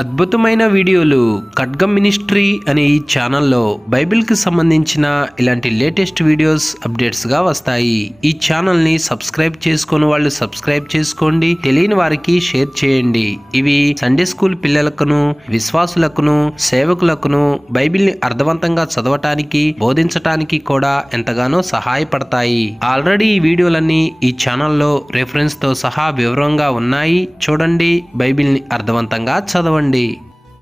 అద్భుతమైన వీడియోలు ఖడ్గం మినిస్ట్రీ అనే ఈ ఛానల్లో బైబిల్కి సంబంధించిన ఇలాంటి లేటెస్ట్ వీడియోస్ అప్డేట్స్గా వస్తాయి. ఈ ఛానల్ని సబ్స్క్రైబ్ చేసుకుని వాళ్ళు సబ్స్క్రైబ్ చేసుకోండి, తెలియని వారికి షేర్ చేయండి. ఇవి సండే స్కూల్ పిల్లలకును, విశ్వాసులకును, సేవకులకును బైబిల్ని అర్థవంతంగా చదవటానికి, బోధించటానికి కూడా ఎంతగానో సహాయపడతాయి. ఆల్రెడీ ఈ వీడియోలన్నీ ఈ ఛానల్లో రెఫరెన్స్తో సహా వివరంగా ఉన్నాయి. చూడండి, బైబిల్ని అర్థవంతంగా చదవండి.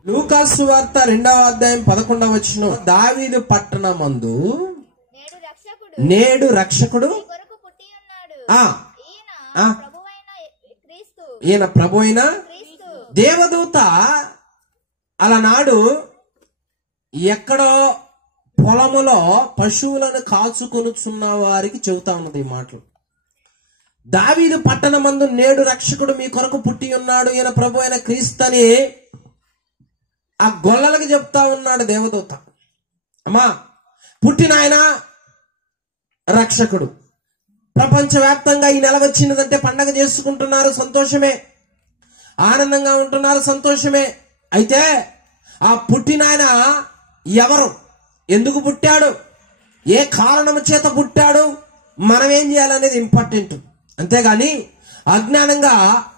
లూకాసు సువార్త 2వ అధ్యాయం 11వ వచనం, దావీదు పట్టణమందు నేడు రక్షకుడు ఈయన ప్రభువైన దేవదూత అలనాడు ఎక్కడో పొలములో పశువులను కాచుకొనుచున్న వారికి చెబుతా ఉన్నది ఈ మాటలు. దావీదు పట్టణమందు నేడు రక్షకుడు మీ కొరకు పుట్టి ఉన్నాడు, ఈయన ప్రభు అయిన క్రీస్తు అని ఆ గొల్లలకి చెప్తా ఉన్నాడు దేవదూత. అమ్మా, పుట్టిన ఆయన రక్షకుడు. ప్రపంచవ్యాప్తంగా ఈ నెల వచ్చినదంటే పండగ చేసుకుంటున్నారు, సంతోషమే. ఆనందంగా ఉంటున్నారు, సంతోషమే. అయితే ఆ పుట్టిన ఆయన ఎవరు, ఎందుకు పుట్టాడు, ఏ కారణము చేత పుట్టాడు, మనం ఏం చేయాలనేది ఇంపార్టెంట్. అంతేగాని అజ్ఞానంగా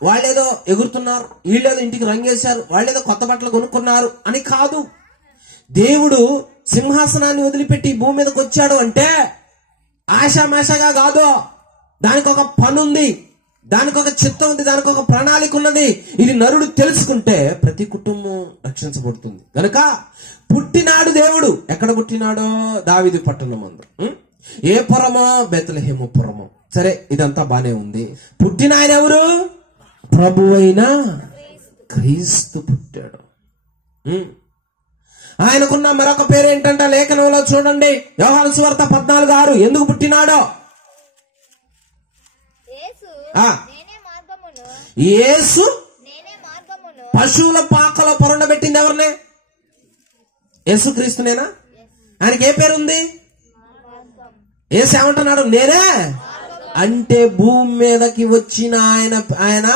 వాళ్ళేదో ఎగురుతున్నారు, వీళ్ళేదో ఇంటికి రంగేశారు, వాళ్ళేదో కొత్త బట్టలు కొనుక్కున్నారు అని కాదు. దేవుడు సింహాసనాన్ని వదిలిపెట్టి భూమి మీదకి వచ్చాడు అంటే ఆశామాషగా కాదు. దానికి ఒక పని ఉంది, దానికి ఒక చిత్తం ఉంది, దానికి ఒక ప్రణాళిక ఉన్నది. ఇది నరుడు తెలుసుకుంటే ప్రతి కుటుంబం రక్షించబడుతుంది. కనుక పుట్టినాడు దేవుడు. ఎక్కడ పుట్టినాడో? దావీదు పట్టణమందు. ఏ పురమో? బెత్లెహేము పురమో. సరే, ఇదంతా బానే ఉంది. పుట్టిన ఆయన ఎవరు? ప్రభువైన క్రీస్తు పుట్టాడు. ఆయనకున్న మరొక పేరు ఏంటంటే లేఖనంలో చూడండి, యోహాను సువార్త 14:6. ఎందుకు పుట్టినాడో? యేసు పశువుల పాకలో పొరండబెట్టింది ఎవరినే? యేసు క్రీస్తునేనా? ఆయనకి ఏ పేరు ఉంది? యేసు ఏమంటున్నాడు? నేనే అంటే భూమి మీదకి వచ్చిన ఆయన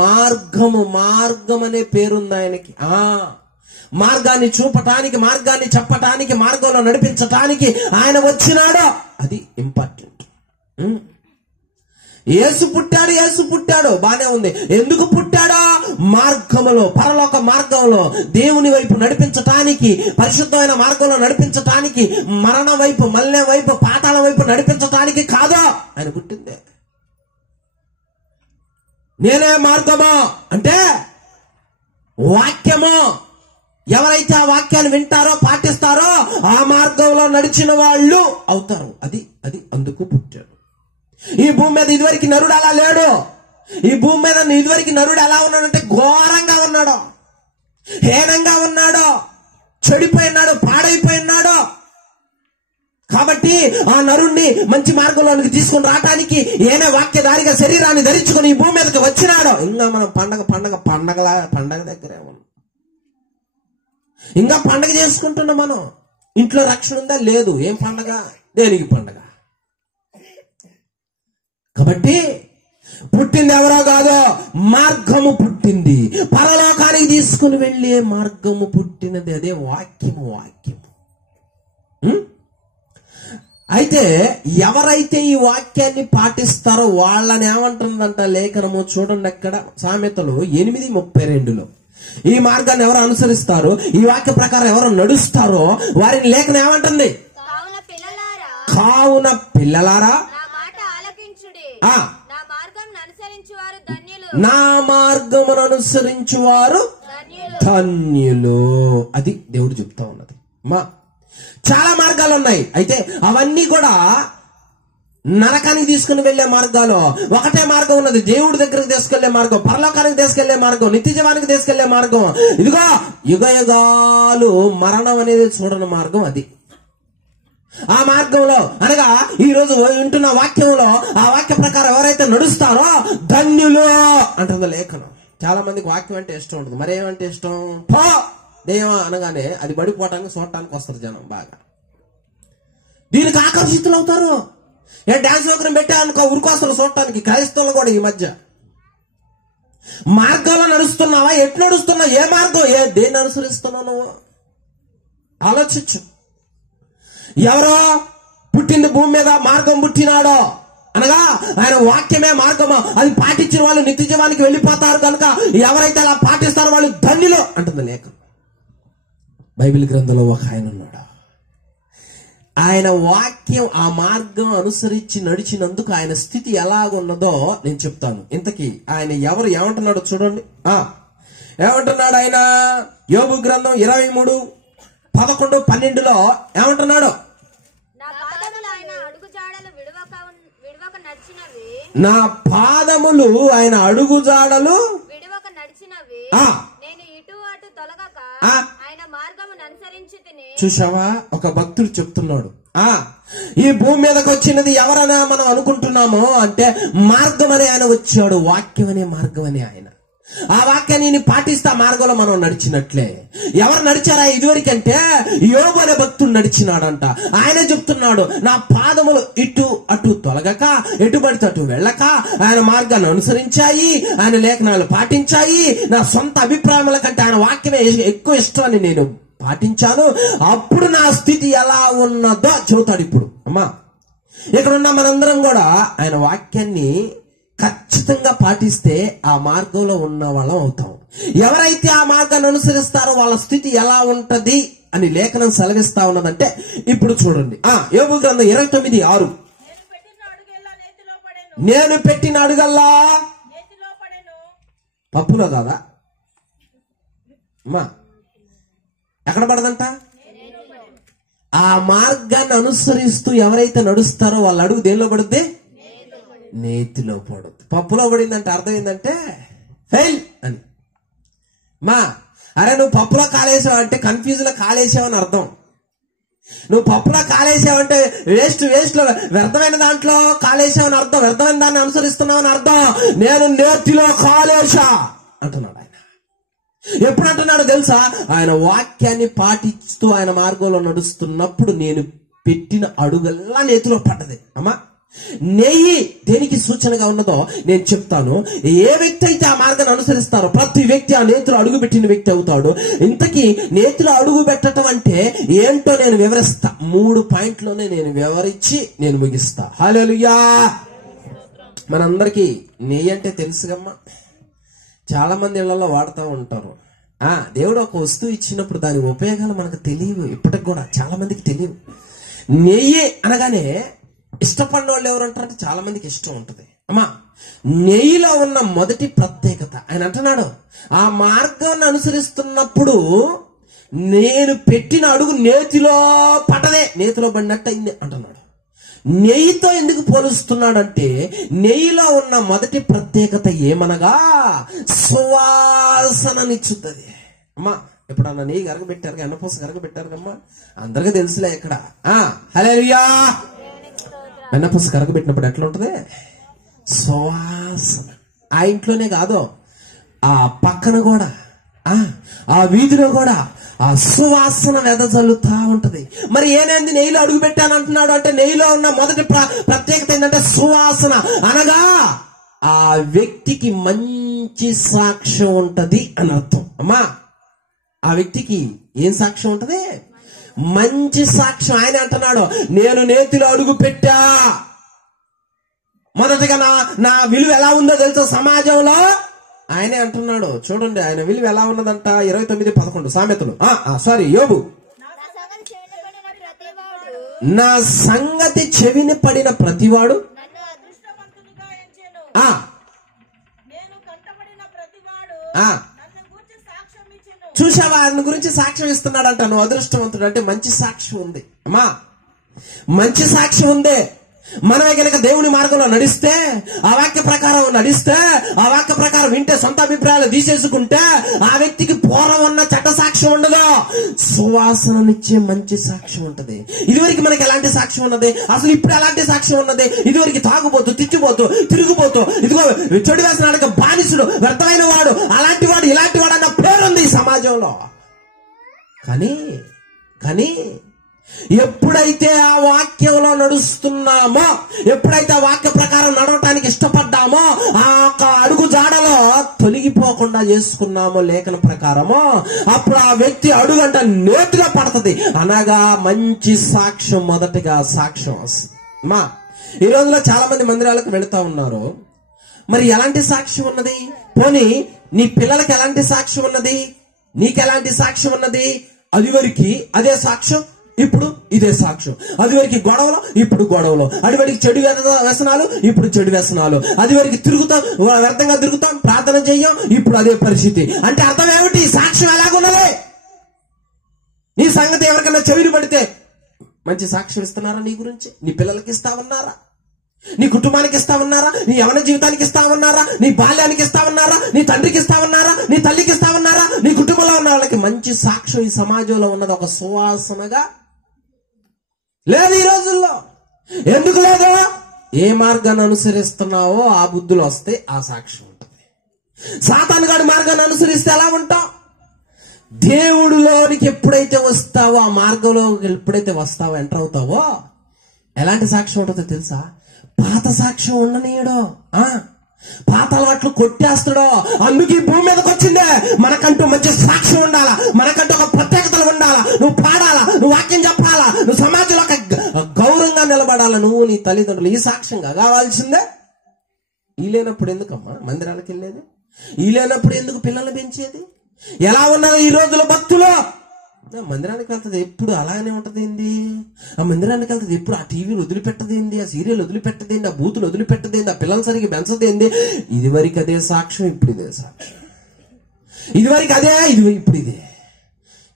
మార్గం అనే పేరుంది ఆయనకి. మార్గాన్ని చూపటానికి, మార్గాన్ని చెప్పటానికి, మార్గంలో నడిపించటానికి ఆయన వచ్చినాడు. అది ఇంపార్టెంట్. యేసు పుట్టాడు బానే ఉంది. ఎందుకు పుట్టాడో? మార్గములో, పరలోక మార్గంలో దేవుని వైపు నడిపించటానికి, పరిశుద్ధమైన మార్గంలో నడిపించటానికి, మరణం వైపు, మల్లె వైపు, పాతాళ వైపు నడిపించటానికి కాదు ఆయన పుట్టిందే. నేనే మార్గమో అంటే వాక్యము. ఎవరైతే ఆ వాక్యాన్ని వింటారో, పాటిస్తారో ఆ మార్గంలో నడిచిన వాళ్ళు అవుతారు. అది అందుకు పుట్టాడు. ఈ భూమి మీద ఇదివరకు నరుడు అలా లేడు. ఈ భూమి మీద ఇదివరకు నరుడు ఎలా ఉన్నాడంటే ఘోరంగా ఉన్నాడు, హీనంగా ఉన్నాడు, చెడిపోయినాడు, పాడైపోయినాడు. కాబట్టి ఆ నరుణ్ణి మంచి మార్గంలోనికి తీసుకుని రావటానికి ఏనే వాక్యధారిగా శరీరాన్ని ధరించుకుని ఈ భూమి మీదకి వచ్చినాడు. ఇంకా మనం పండగ దగ్గరే ఉన్నాం. ఇంకా పండగ చేసుకుంటున్నాం మనం. ఇంట్లో రక్షణ ఉందా? లేదు. ఏం పండగ? దేనికి పండగ? కాబట్టి పుట్టింది ఎవరో కాదు, మార్గము పుట్టింది. పరలోకానికి తీసుకుని వెళ్ళే మార్గము పుట్టినది. అదే వాక్యము. అయితే ఎవరైతే ఈ వాక్యాన్ని పాటిస్తారో వాళ్ళని ఏమంటుందంట లేఖనము? చూడండి అక్కడ సామెతలు 8:32. ఈ మార్గాన్ని ఎవరు అనుసరిస్తారో, ఈ వాక్య ప్రకారం ఎవరు నడుస్తారో వారిని లేఖనం ఏమంటుంది? కావున పిల్లలారా నా మార్గమును అనుసరించువారు ధన్యులు. అది దేవుడు చెప్తా ఉన్నది. చాలా మార్గాలు ఉన్నాయి. అయితే అవన్నీ కూడా నరకానికి తీసుకుని వెళ్లే మార్గాలు. ఒకటే మార్గం ఉన్నది, దేవుడి దగ్గరకు తీసుకెళ్లే మార్గం, పరలోకానికి తీసుకెళ్లే మార్గం, నిత్యజీవానికి తీసుకెళ్లే మార్గం. ఇదిగో యుగయుగాలు మరణం అనేది చూడని మార్గం. అది ఆ మార్గంలో అనగా ఈ రోజు వింటున్న వాక్యంలో ఆ వాక్య ప్రకారం ఎవరైతే నడుస్తారో ధన్యులు అంటుంది లేఖనం. చాలా మందికి వాక్యం అంటే ఇష్టం ఉంటుంది. మరేమంటే ఇష్టం? దెయ్యం అనగానే అది పడిపోవటానికి, చూడటానికి వస్తారు జనం బాగా. దీనికి ఆకర్షితులు అవుతారు. డాన్స్ ప్రోగ్రాం పెట్టారనుకో, ఉరికోస్తారు చూడటానికి. క్రైస్తవులు కూడా ఈ మధ్య మార్గంలో నడుస్తున్నావా? ఎట్లు నడుస్తున్నావు? ఏ మార్గం? దేన్ని అనుసరిస్తున్నావు నువ్వు? ఆలోచించు. ఎవరో పుట్టింది భూమి మీద, మార్గం పుట్టినాడో అనగా ఆయన వాక్యమే మార్గమా, అది పాటించిన వాళ్ళు నిత్య జీవానికి వెళ్ళిపోతారు కనుక ఎవరైతే అలా పాటిస్తారో వాళ్ళు ధన్యులు అంటుంది లేఖనం. బైబిల్ గ్రంథంలో ఒక ఆయన ఉన్నాడు. ఆయన వాక్యం ఆ మార్గం అనుసరించి నడిచినందుకు ఆయన స్థితి ఎలాగున్నదో నేను చెప్తాను. ఇంతకీ ఆయన ఎవరు ఏమంటున్నాడో చూడండి. ఏమంటున్నాడు ఆయన? యోబు గ్రంథం 23:11-12 ఏమంటున్నాడు? నా పాదములు ఆయన అడుగు జాడలు విడవక నడిచినవి, నేను ఇటు అటు తొలగక ఆయన మార్గమును అనుసరించితిని. చూసావా, ఒక భక్తుడు చెప్తున్నాడు, ఈ భూమి మీదకి వచ్చినది ఎవరైనా మనం అనుకుంటున్నామో అంటే మార్గం అనే ఆయన వచ్చాడు, వాక్యం అనే మార్గం అనే ఆయన. ఆ వాక్యాన్ని పాటిస్తా మార్గంలో మనం నడిచినట్లే. ఎవరు నడిచారా ఇదివరకంటే? యోబు అనే భక్తుడు నడిచినాడంట. ఆయనే చెప్తున్నాడు, నా పాదములు ఇటు అటు తొలగక ఎటు పడితే అటు వెళ్ళక ఆయన మార్గాన్ని అనుసరించాయి, ఆయన లేఖనాలు పాటించాయి. నా సొంత అభిప్రాయముల కంటే ఆయన వాక్యమే ఎక్కువ ఇష్టాన్ని నేను పాటించాను. అప్పుడు నా స్థితి ఎలా ఉన్నదో చెబుతాడు. ఇప్పుడు అమ్మా, ఇక్కడున్న మనందరం కూడా ఆయన వాక్యాన్ని ఖచ్చితంగా పాటిస్తే ఆ మార్గంలో ఉన్న వాళ్ళం అవుతాం. ఎవరైతే ఆ మార్గాన్ని అనుసరిస్తారో వాళ్ళ స్థితి ఎలా ఉంటది అని లేఖనం సెలవిస్తా ఉన్నదంటే ఇప్పుడు చూడండి. యోబు గ్రంథం 29:6, నేను పెట్టిన అడుగల్లా పప్పులో కాదా అమ్మా, ఎక్కడ పడదంట? ఆ మార్గాన్ని అనుసరిస్తూ ఎవరైతే నడుస్తారో వాళ్ళ అడుగు దేనిలో పడుద్ది? నేతిలో పడుద్ది. పప్పులో పడిందంటే అర్థం ఏంటంటే ఫెయిల్ అని. అరే నువ్వు పప్పులో కాలేసావు అంటే కన్ఫ్యూజ్ లో కాలేసావని అర్థం. నువ్వు పప్పులో కాలేసావంటే వేస్ట్ లో వ్యర్థమైన దాంట్లో కాలేసావని అర్థం, వ్యర్థమైన దాన్ని అనుసరిస్తున్నావని అర్థం. నేను నేతిలో కాలేసా అంటున్నాడు ఆయన. ఎప్పుడు అంటున్నాడు తెలుసా? ఆయన వాక్యాన్ని పాటిస్తూ ఆయన మార్గంలో నడుస్తున్నప్పుడు నేను పెట్టిన అడుగల్లా నేతిలో పడ్డది. అమ్మా, నెయ్యి దేనికి సూచనగా ఉన్నదో నేను చెప్తాను. ఏ వ్యక్తి అయితే ఆ మార్గాన్ని అనుసరిస్తారో ప్రతి వ్యక్తి ఆ నేతిలో అడుగు పెట్టిన వ్యక్తి అవుతాడు. ఇంతకీ నేతిలో అడుగు పెట్టడం అంటే ఏంటో నేను వివరిస్తా. 3 పాయింట్లోనే నేను వివరించి నేను ముగిస్తా. హల్లెలూయా. మనందరికీ నెయ్యి అంటే తెలుసుగమ్మా, చాలా మంది ఇళ్లలో వాడుతూ ఉంటారు. దేవుడు ఒక వస్తువు ఇచ్చినప్పుడు దాని ఉపయోగాలు మనకు తెలియవు, ఇప్పటికి కూడా చాలా మందికి తెలియవు. నెయ్యి అనగానే ఇష్టపడిన వాళ్ళు ఎవరు అంటారంటే చాలా మందికి ఇష్టం ఉంటుంది. అమ్మా, నెయ్యిలో ఉన్న మొదటి ప్రత్యేకత ఆయన అంటున్నాడు, ఆ మార్గాన్ని అనుసరిస్తున్నప్పుడు నేను పెట్టిన అడుగు నేతిలో పడదే, నేతిలో పడినట్టు అయింది అంటున్నాడు. నెయ్యితో ఎందుకు పోలుస్తున్నాడంటే నెయ్యిలో ఉన్న మొదటి ప్రత్యేకత ఏమనగా సువాసననిచ్చుతుంది. అమ్మా, ఎప్పుడన్నా నెయ్యి కరగబెట్టారు, ఎన్నపూస కరగబెట్టారు కమ్మా, అందరికీ తెలుసులే ఇక్కడ. హల్లెలూయా. వెన్నపూస కరగబెట్టినప్పుడు ఎట్లా ఉంటుంది? సువాసన. ఆ ఇంట్లోనే కాదు, ఆ పక్కన కూడా, ఆ వీధిలో కూడా ఆ సువాసన వెదజల్లుతా ఉంటది. మరి ఏనేంది నెయ్యిలో అడుగు పెట్టాను అంటున్నాడు అంటే నెయ్యిలో ఉన్న మొదటి ప్రత్యేకత ఏంటంటే సువాసన. అనగా ఆ వ్యక్తికి మంచి సాక్ష్యం ఉంటది అని అర్థం. అమ్మా, ఆ వ్యక్తికి ఏం సాక్ష్యం ఉంటది? మంచి సాక్ష్యం. ఆయన అంటున్నాడు, నేను నేతిలో అడుగు పెట్టా. మొదటగా నా విలువ ఎలా ఉందో తెలుసా సమాజంలో? ఆయనే అంటున్నాడు. చూడండి ఆయన విలువ ఎలా ఉన్నదంట. 29:11 సామెతలు. యోబు, నా సంగతి చెవిని పడిన ప్రతివాడు చూసావా, ఆయన గురించి సాక్ష్యం ఇస్తున్నాడంట. నువ్వు అదృష్టవంతుడు అంటే మంచి సాక్ష్యం ఉంది. అమ్మా, మంచి సాక్ష్యం ఉంది. మనమే కనుక దేవుని మార్గంలో నడిస్తే, ఆ వాక్య ప్రకారం నడిస్తే, ఆ వాక్య ప్రకారం వింటే, సొంత అభిప్రాయాలు తీసేసుకుంటే ఆ వ్యక్తికి పూర్వం ఉన్న చట్ట సాక్ష్యం ఉండదు, సువాసననిచ్చే మంచి సాక్ష్యం ఉంటది. ఇదివరకు మనకి ఎలాంటి సాక్ష్యం ఉన్నది? అసలు ఇప్పుడు ఎలాంటి సాక్ష్యం ఉన్నది? ఇదివరకు తాగుబోతూ, తిచ్చిపోతూ, తిరుగుపోతూ, ఇదిగో చెడు వ్యసనాలకు బానిసుడు, వ్యర్థమైన వాడు, అలాంటి వాడు, ఇలాంటి వాడు అన్న పేరుంది ఈ సమాజంలో. కానీ ఎప్పుడైతే ఆ వాక్యంలో నడుస్తున్నామో, ఎప్పుడైతే ఆ వాక్య ప్రకారం నడవటానికి ఇష్టపడ్డామో, ఆ అడుగు జాడలో తొలి లేకుండా చేసుకున్నామో లేఖన ప్రకారమో అప్పుడు ఆ వ్యక్తి అడుగంట నేతిలో పడుతుంది. అనగా మంచి సాక్ష్యం, మొదటిగా సాక్ష్యం వస్తుంది. ఈ రోజులో చాలా మంది మందిరాలకు వెళుతా ఉన్నారు. మరి ఎలాంటి సాక్ష్యం ఉన్నది? పోనీ నీ పిల్లలకి ఎలాంటి సాక్ష్యం ఉన్నది? నీకెలాంటి సాక్ష్యం ఉన్నది? అదివరకు అదే సాక్ష్యం, ఇప్పుడు ఇదే సాక్ష్యం. అదివరకు గొడవలు, ఇప్పుడు గొడవలు. అదివరకు చెడు వ్యసనాలు, ఇప్పుడు చెడు వ్యసనాలు. అదివరకు తిరుగుతాం, వ్యర్థంగా తిరుగుతాం, ప్రార్థన చెయ్యం, ఇప్పుడు అదే పరిస్థితి. అంటే అర్థం ఏమిటి? సాక్ష్యం ఎలాగున్నది? నీ సంగతి ఎవరికైనా చెవిని పడితే మంచి సాక్ష్యం ఇస్తున్నారా? నీ గురించి నీ పిల్లలకి ఇస్తామన్నారా? నీ కుటుంబానికి ఇస్తామన్నారా? నీ యవన జీవితానికి ఇస్తామన్నారా? నీ బాల్యానికి ఇస్తామన్నారా? నీ తండ్రికి ఇస్తామన్నారా? నీ తల్లికి ఇస్తామన్నారా? నీ కుటుంబంలో ఉన్న వాళ్ళకి మంచి సాక్ష్యం ఈ సమాజంలో ఉన్నది ఒక సువాసనగా లేదు ఈ రోజుల్లో. ఎందుకు లేదు? ఏ మార్గాన్ని అనుసరిస్తున్నావో ఆ బుద్ధులు వస్తే ఆ సాక్ష్యం ఉంటుంది. సాతాను గాడి మార్గాన్ని అనుసరిస్తే ఎలా ఉంటావు? దేవుడిలోనికి ఎప్పుడైతే వస్తావో, ఆ మార్గంలో ఎప్పుడైతే వస్తావో, ఎంటర్ అవుతావో, ఎలాంటి సాక్ష్యం ఉంటుందో తెలుసా? పాత సాక్ష్యం ఉండనీయడో, పాత అలవాట్లు కొట్టేస్తాడో. అందుకు ఈ భూమి మీదకి వచ్చిందే. మనకంటూ మంచి సాక్ష్యం ఉండాలా, మనకంటూ ఒక ప్రత్యేకతలు ఉండాలా. నువ్వు పాడాలా, నువ్వు వాక్యం చెప్పాలా, నువ్వు సమాజంలో ఒక గౌరవంగా నిలబడాలా. నువ్వు నీ తల్లిదండ్రులు ఈ సాక్ష్యంగా కావాల్సిందే. ఈ లేనప్పుడు ఎందుకమ్మా మందిరాలకు వెళ్ళేది? ఈ లేనప్పుడు ఎందుకు పిల్లలు పెంచేది? ఎలా ఉన్నది ఈ రోజుల భక్తులు? మందిరానికి వెళ్తుంది ఎప్పుడు అలాగనే ఉంటది ఏంది? ఆ మందిరానికి వెళ్తుంది ఎప్పుడు ఆ టీవీలు వదిలిపెట్టది ఏంది? ఆ సీరియల్ వదిలిపెట్టది ఏంది? ఆ బూతులు వదిలిపెట్టది ఏంది? ఆ పిల్లలు సరిగ్గా పెంచది ఏంది? ఇదివరకు అదే సాక్ష్యం, ఇప్పుడు ఇదే సాక్ష్యం. ఇదివరకు అదే, ఇప్పుడు ఇదే.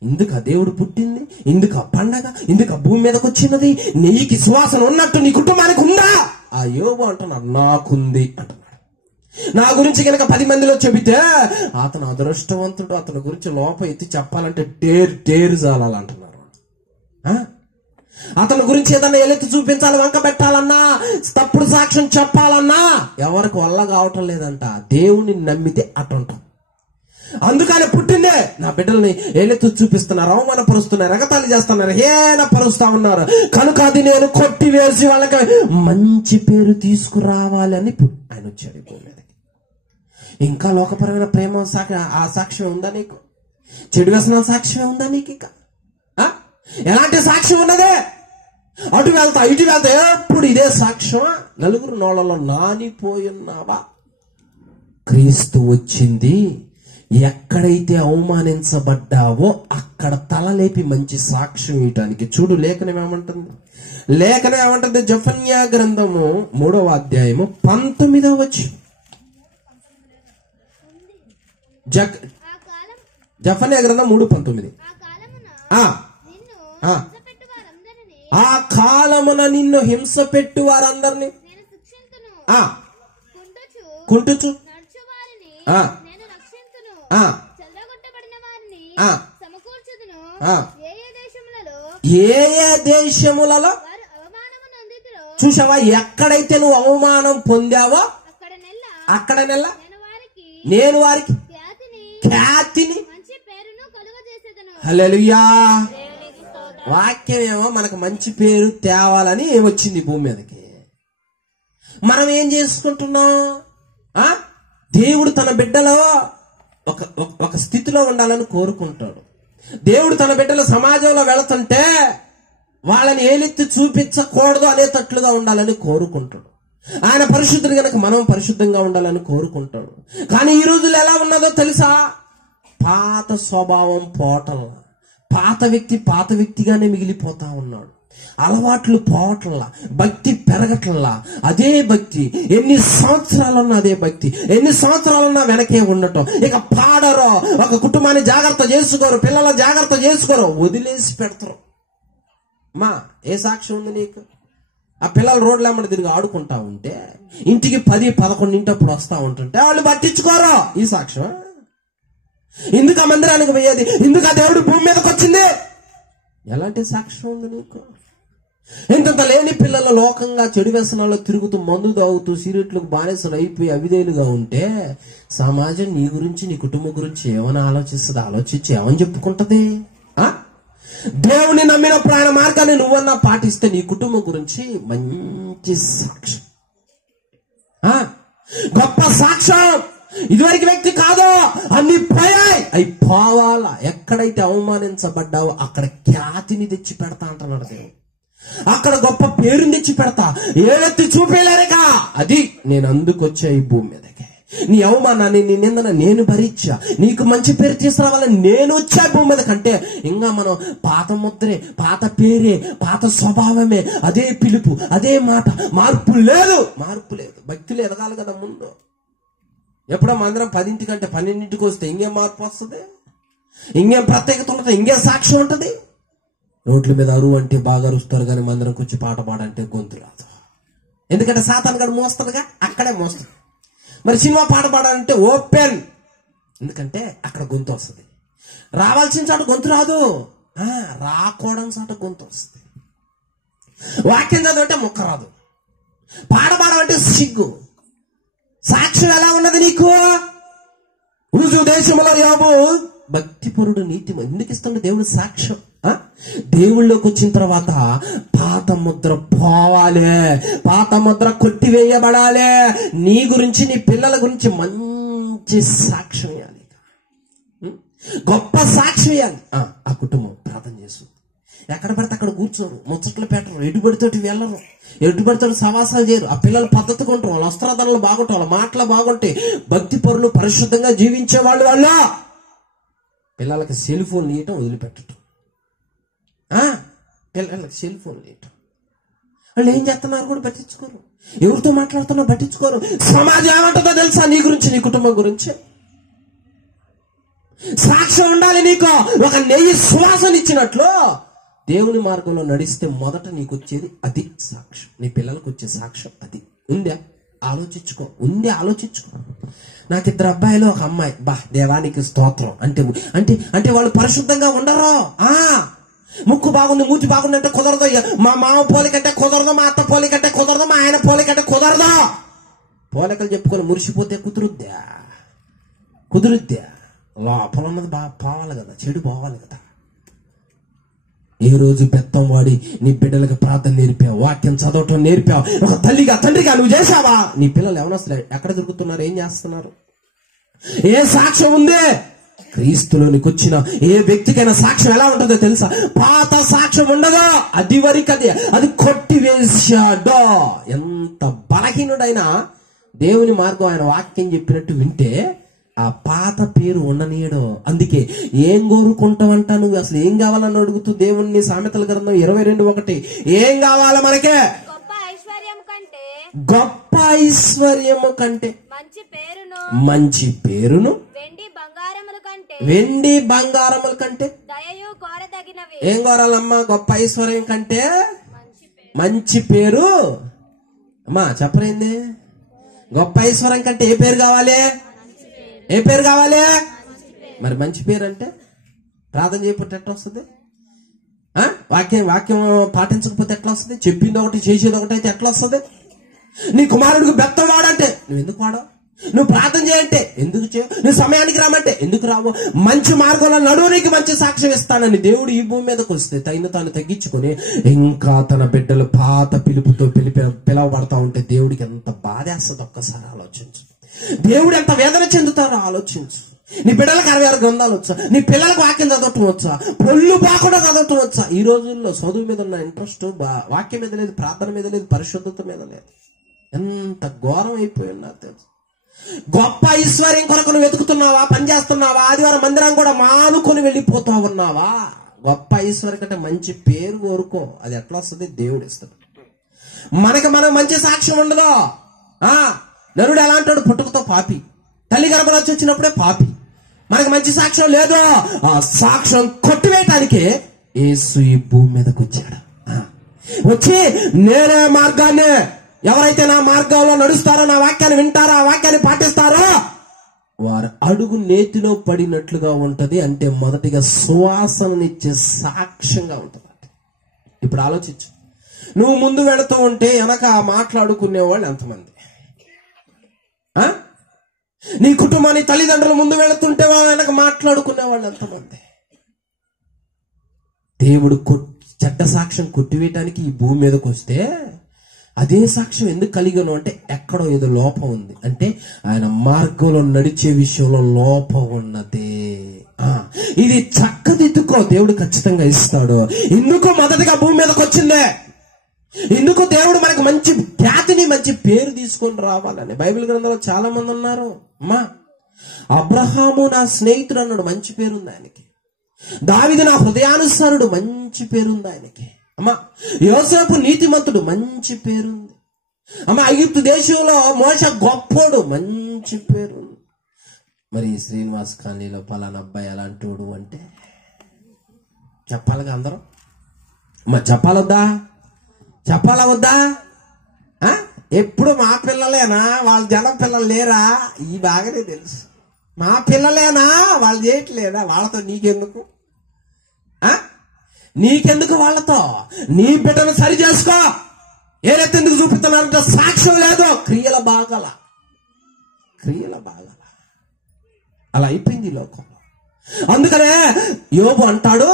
ఇందుకు ఆ దేవుడు పుట్టింది, ఇందుకు ఆ పండగ, ఇందుకు ఆ భూమి మీదకి వచ్చినది. నీకు సువాసన ఉన్నట్టు నీ కుటుంబానికి ఉందా? ఆ యోబు అంటున్నాడు, నాకుంది అంటున్నాడు. నా గురించి కనుక 10 మందిలో చెబితే అతను అదృష్టవంతుడు, అతని గురించి లోప ఎత్తి చెప్పాలంటే టేరు చాలంటున్నారు. అతని గురించి ఏదన్నా ఎలెత్తి చూపించాలి, వంక పెట్టాలన్నా, తప్పుడు సాక్ష్యం చెప్పాలన్నా ఎవరికి వల్ల కావటం లేదంట. దేవుని నమ్మితే అటుంటాం. అందుకని పుట్టిందే. నా బిడ్డల్ని ఏలెత్తి చూపిస్తున్నారు, అవమానపరుస్తున్నారు, ఎగతాళి చేస్తున్నారు, హేళనపరుస్తా ఉన్నారు. కనుక అది నేను కొట్టివేసి వాళ్ళకి మంచి పేరు తీసుకురావాలి అని ఆయన వచ్చాడు భూమి మీదకి. ఇంకా లోకపరమైన ప్రేమ ఆ సాక్ష్యం ఉందా నీకు? చెడు వ్యసనాల సాక్ష్యం ఉందా నీకు? ఇంకా ఎలాంటి సాక్ష్యం ఉన్నదే? అటు వెళ్తా ఇటు వెళ్తా ఎప్పుడు ఇదే సాక్ష్యమా? నలుగురు నోళ్ళలో నానిపోయున్నావా? క్రీస్తు వచ్చింది ఎక్కడైతే అవమానించబడ్డావో అక్కడ తలలేపి మంచి సాక్ష్యం ఇయటానికి. చూడు లేఖనం ఏమంటుంది? లేఖనం ఏమంటుంది? జెఫన్యా గ్రంథము 3వ అధ్యాయము 19వ వచనం. జెఫన్యా గ్రంథం 3:19. ఆ కాలమున నిన్ను హింస పెట్టు వారందరినీ కుంటుచు ఏ దేశములలో చూసావా? ఎక్కడైతే నువ్వు అవమానం పొందావో అక్కడ నేను వారికి ఖ్యాతిని. హల్లెలూయా. వాక్యం ఏమో మనకు మంచి పేరు తేవాలని వచ్చింది భూమి మీదకి. మనం ఏం చేసుకుంటున్నాం? దేవుడు తన బిడ్డలో ఒక స్థితిలో ఉండాలని కోరుకుంటాడు. దేవుడు తన బిడ్డల సమాజంలో వెళుతుంటే వాళ్ళని ఏలెత్తి చూపించకూడదు అనేటట్లుగా ఉండాలని కోరుకుంటాడు. ఆయన పరిశుద్ధుడు గనక మనం పరిశుద్ధంగా ఉండాలని కోరుకుంటాడు. కానీ ఈ రోజుల్లో ఎలా ఉన్నదో తెలుసా? పాత స్వభావం పోవటంలా, పాత వ్యక్తిగానే మిగిలిపోతా ఉన్నాడు. అలవాట్లు పోవట్లా, భక్తి పెరగట్లా. అదే భక్తి ఎన్ని సంవత్సరాలున్నా అదే భక్తి, ఎన్ని సంవత్సరాలున్నా వెనకే ఉండటం. ఇక పాడరో, ఒక కుటుంబాన్ని జాగ్రత్త చేసుకోరు, పిల్లల జాగ్రత్త చేసుకోరు, వదిలేసి పెడతారు. ఏ సాక్ష్యం ఉంది నీకు? ఆ పిల్లలు రోడ్ల వెంబడి తిరిగి ఆడుకుంటా ఉంటే ఇంటికి 10-11 వస్తా ఉంటుంటే వాళ్ళు పట్టించుకోరు. ఈ సాక్ష్యం ఎందుకు ఆ మందిరానికి పోయేది? ఎందుకు ఆ దేవుడు భూమి మీదకి వచ్చింది? ఎలాంటి సాక్ష్యం ఉంది నీకు? ఇంత లేని పిల్లల లోకంగా చెడు వ్యసనాల్లో తిరుగుతూ, మందు తాగుతూ, సిగరెట్లకు బానిసలు అయిపోయి అవిధేయులుగా ఉంటే సమాజం నీ గురించి, నీ కుటుంబం గురించి ఏమని ఆలోచిస్తుంది? ఆలోచించి ఏమని చెప్పుకుంటది? దేవుని నమ్మినప్పుడు ఆయన మార్గాన్ని నువ్వన్నా పాటిస్తే నీ కుటుంబం గురించి మంచి సాక్ష్యం, గొప్ప సాక్ష్యం. ఇదివరకు వ్యక్తి కాదు, అన్ని పోయాయి, అవి పోవాలా. ఎక్కడైతే అవమానించబడ్డావో అక్కడ ఖ్యాతిని తెచ్చి పెడతా అంటున్నాడు దేవుడు. అక్కడ గొప్ప పేరుని తెచ్చి పెడతా, ఏలెత్తి చూపేలేరుగా. అది నేను అందుకొచ్చా ఈ భూమి మీదకి. నీ అవమానాన్ని, నీ నిందన నేను భరించా, నీకు మంచి పేరు తీసుకురావాలని నేను వచ్చా భూమి మీద. కంటే ఇంకా మనం పాత ముద్రే, పాత పేరే, పాత స్వభావమే, అదే పిలుపు, అదే మాట, మార్పు లేదు. భక్తులు ఎదగాలి కదా ముందు. ఎప్పుడో మందిరం 10 కంటే 12 వస్తే ఇంకేం మార్పు వస్తుంది? ఇంకేం ప్రత్యేకత ఉంటుంది? ఇంకేం సాక్ష్యం ఉంటుంది? రోడ్ల మీద అరువు అంటే బాగా అరుస్తారు, కానీ మందిరంకి వచ్చి పాట పాడంటే గొంతు రాదు. ఎందుకంటే సాతాను గడు మోస్తుందిగా, అక్కడే మోస్తుంది. మరి సినిమా పాట పాడాలంటే ఓపెన్, ఎందుకంటే అక్కడ గొంతు వస్తుంది. రావాల్సిన చోట గొంతు రాదు, రాకూడని చోట గొంతు వస్తుంది. వాక్యం చదవంటే ముక్క రాదు, పాట పాడమంటే సిగ్గు. సాక్ష్యం ఎలా ఉన్నది నీకు? ఊజు దేశంలో యోబు భక్తిపరుడు, నీతి. ఎందుకు ఇస్తుంది దేవుడు సాక్ష్యం? దేవుళ్ళలోకి వచ్చిన తర్వాత పాత ముద్ర పోవాలి, పాత ముద్ర కొట్టివేయబడాలి. నీ గురించి, నీ పిల్లల గురించి మంచి సాక్ష్యం ఇవ్వాలి, గొప్ప సాక్ష్యం ఇవ్వాలి. ఆ కుటుంబం ప్రార్థన చేస్తుంది. ఎక్కడ పడితే అక్కడ కూర్చోరు, ముచ్చట్లు పెట్టరు, ఎటుబడితోటి వెళ్ళరు, ఎటుబడితోటి సవాసాలు చేయరు. ఆ పిల్లలు పద్ధతిగా ఉంటారు, వాళ్ళ వస్త్రధరలు బాగుంటాయి, వాళ్ళ మాటలు బాగుంటాయి. భక్తి పరులు, పరిశుద్ధంగా జీవించే వాళ్ళ పిల్లలకి సెల్ ఫోన్ ఇవ్వటం వదిలిపెట్టడం. పిల్లలకి సెల్ ఫోన్ ఇవ్వటం, వాళ్ళు ఏం చేస్తున్నారు కూడా పట్టించుకోరు, ఎవరితో మాట్లాడుతున్నా పట్టించుకోరు. సమాజం ఏమంటుందో తెలుసా నీ గురించి, నీ కుటుంబం గురించి? సాక్ష్యం ఉండాలి నీకు. ఒక నెయ్యి సువాసన ఇచ్చినట్లు దేవుని మార్గంలో నడిస్తే మొదట నీకు వచ్చేది అది సాక్ష్యం. నీ పిల్లలకు వచ్చే సాక్ష్యం అది. ఉందా? ఆలోచించుకో. నాకు 2 అబ్బాయిలు, 1 అమ్మాయి. దేవానికి స్తోత్రం. అంటే వాళ్ళు పరిశుద్ధంగా ఉండరు. ముక్కు బాగుంది, మూతి బాగుంది అంటే కుదరదు. మా మామ పోలికంటే కుదరదు, మా అత్త పోలికంటే కుదరదు, మా ఆయన పోలికంటే కుదరదు. పోలికలు చెప్పుకొని మురిసిపోతే కుదురుద్దా? లోపల ఉన్నది బాగా పోవాలి కదా, చెడు పోవాలి కదా. ఏ రోజు బెత్తం వాడి నీ బిడ్డలకు ప్రార్థన నేర్పావు, వాక్యం చదవటం నేర్పావు, ఒక తల్లిగా తండ్రిగా నువ్వు చేసావా? నీ పిల్లలు ఎవరొస్తారు? ఎక్కడ దొరుకుతున్నారు? ఏం చేస్తున్నారు? ఏ సాక్ష్యం ఉంది? క్రీస్తులోనికి వచ్చిన ఏ వ్యక్తికైనా సాక్ష్యం ఎలా ఉంటుందో తెలుసా? పాత సాక్ష్యం ఉండదు, అది వరకు అది కొట్టివేశాడో. ఎంత బలహీనుడైనా దేవుని మార్గం, ఆయన వాక్యం చెప్పినట్టు వింటే ఆ పాత పేరు ఉండనీయడు. అందుకే ఏం కోరుకుంటావంట నువ్వు? అసలు ఏం కావాలని అడుగుతూ దేవుణ్ణి. సామెతల గ్రంథం 22:1 ఏం కావాలా మనకే? గొప్ప ఐశ్వర్యము కంటే మంచి పేరును వెండి బంగారముల కంటే ఏం కోరాలమ్మా? గొప్ప ఐశ్వర్యం కంటే మంచి పేరు. అమ్మా చెప్పరేంది? గొప్ప ఐశ్వర్యం కంటే ఏ పేరు కావాలి? ఏ పేరు కావాలి? మరి మంచి పేరు అంటే ప్రార్థన చేయకపోతే ఎట్లా వస్తుంది? వాక్యం పాటించకపోతే ఎట్లా వస్తుంది? చెప్పింది ఒకటి చేసేది ఒకటి అయితే ఎట్లా వస్తుంది? నీ కుమారుడికి బెత్తం వాడంటే నువ్వు ఎందుకు వాడవు? నువ్వు ప్రార్థన చేయంటే ఎందుకు చేయవు? నువ్వు సమయానికి రామంటే ఎందుకు రావు? మంచి మార్గంలో నడువు, నీకు మంచి సాక్ష్యం ఇస్తానని దేవుడు ఈ భూమి మీదకి వస్తే తాను తగ్గించుకొని ఇంకా తన బిడ్డలు పాత పిలుపుతో పిలవబడతా ఉంటే దేవుడికి ఎంత బాధేస్తుంది ఒక్కసారి ఆలోచించు. దేవుడు ఎంత వేదన చెందుతారో ఆలోచించు. నీ బిడ్డలకు 66 గ్రంథాలు వచ్చా? నీ పిల్లలకు వాక్యం చదవటం వచ్చా? పొల్లు బాకుండా చదవటం వచ్చా? ఈ రోజుల్లో చదువు మీద ఉన్న ఇంట్రెస్ట్ వాక్యం మీద లేదు, ప్రార్థన మీద లేదు, పరిశుద్ధత మీద లేదు. ఎంత ఘోరం అయిపోయి ఉన్నారు తెలుసు. గొప్ప ఐశ్వర్యం కొరకు నువ్వు వెతుకుతున్నావా? పనిచేస్తున్నావా? ఆదివారం మందిరం కూడా మానుకొని వెళ్ళిపోతా ఉన్నావా? గొప్ప ఐశ్వర్యం కంటే మంచి పేరు కోరుకో. అది ఎట్లా వస్తుంది? దేవుడు ఇస్తాడు. మనం మంచి సాక్ష్యం ఉండదు. నరుడు ఎలా అంటాడు? పుట్టుకతో పాపి, తల్లి గర్భంలోంచి వచ్చినప్పుడే పాపి. మనకు మంచి సాక్ష్యం లేదు. ఆ సాక్ష్యం కొట్టివేయటానికే యేసు ఈ భూమి మీదకి వచ్చాడు. వచ్చి నేనే మార్గాన్ని, ఎవరైతే నా మార్గంలో నడుస్తారో, నా వాక్యాన్ని వింటారో, ఆ వాక్యాన్ని పాటిస్తారో వారు అడుగు నేతిలో పడినట్లుగా ఉంటది. అంటే మొదటిగా సువాసననిచ్చే సాక్ష్యంగా ఉంటది. ఇప్పుడు ఆలోచించు. నువ్వు ముందు వెళుతూ ఉంటే వెనక మాట్లాడుకునే వాళ్ళు ఎంతమంది? నీ కుటుంబాన్ని, తల్లిదండ్రులు ముందు వెళుతుంటే వెనక మాట్లాడుకునే వాళ్ళు ఎంతమంది? దేవుడు చెడ్డ సాక్ష్యం కొట్టివేయటానికి ఈ భూమి మీదకి వస్తే అదే సాక్ష్యం ఎందుకు కలిగాను అంటే ఎక్కడో ఏదో లోపం ఉంది, అంటే ఆయన మార్గంలో నడిచే విషయంలో లోపం ఉన్నదే. ఇది చక్కదిద్దుకో, దేవుడు ఖచ్చితంగా ఇస్తాడు. ఎందుకు మొదటిగా భూమి మీదకి వచ్చిందే, ఎందుకు దేవుడు మనకు మంచి ఖ్యాతిని మంచి పేరు తీసుకొని రావాలని. బైబిల్ గ్రంథంలో చాలా మంది ఉన్నారు. అమ్మా, అబ్రహాము నా స్నేహితుడు అన్నాడు, మంచి పేరుంది ఆయనకి. దావీదు నా హృదయానుసారుడు, మంచి పేరుంది ఆయనకి. అమ్మా, యోసేపు నీతిమంతుడు, మంచి పేరుంది. అమ్మా, ఐగుప్తు దేశంలో మోషే గొప్పోడు, మంచి పేరుంది. మరి శ్రీనివాస్ కాలనీలో పలానా అబ్బాయి అలాంటోడు అంటే చెప్పాలిగా అందరం. మరి చెప్పాలొద్దా, చెప్పాలా వద్దా? ఎప్పుడు మా పిల్లలేనా, వాళ్ళ జనం పిల్లలు లేరా? ఈ బాగానే తెలుసు. మా పిల్లలేనా, వాళ్ళు చేయట్లేదా? వాళ్ళతో నీకెందుకు, నీకెందుకు వాళ్ళతో? నీ బిడ్డను సరి చేసుకో. ఏదెందుకు చూపుతున్నారంటే సాక్ష్యం లేదు, క్రియల బాగల అలా అయిపోయింది ఈ లోకంలో. అందుకనే యోబు అంటాడు,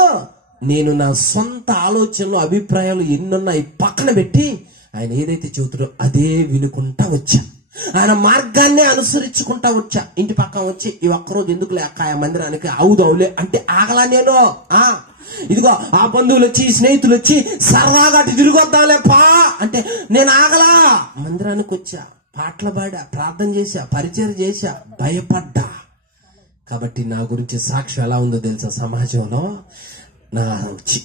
నేను నా సొంత ఆలోచనలు అభిప్రాయాలు ఎన్నున్నాయి పక్కన పెట్టి ఆయన ఏదైతే చెబుతాడో అదే వినుకుంటా వచ్చా, ఆయన మార్గాన్నే అనుసరించుకుంటా వచ్చా. ఇంటి పక్కన వచ్చి ఈ ఒక్కరోజు ఎందుకు లేక ఆ మందిరానికి అవులే అంటే ఆగలా నేను. ఇదిగో ఆ బంధువులు వచ్చి స్నేహితులు వచ్చి సరదాగా అటు తిరిగొద్దాంలే పా అంటే నేను ఆగలా. మందిరానికి వచ్చా, పాటలు పాడా, ప్రార్థన చేశా, పరిచయం చేశా, భయపడ్డా. కాబట్టి నా గురించి సాక్ష్యం ఎలా ఉందో తెలుసా? సమాజంలో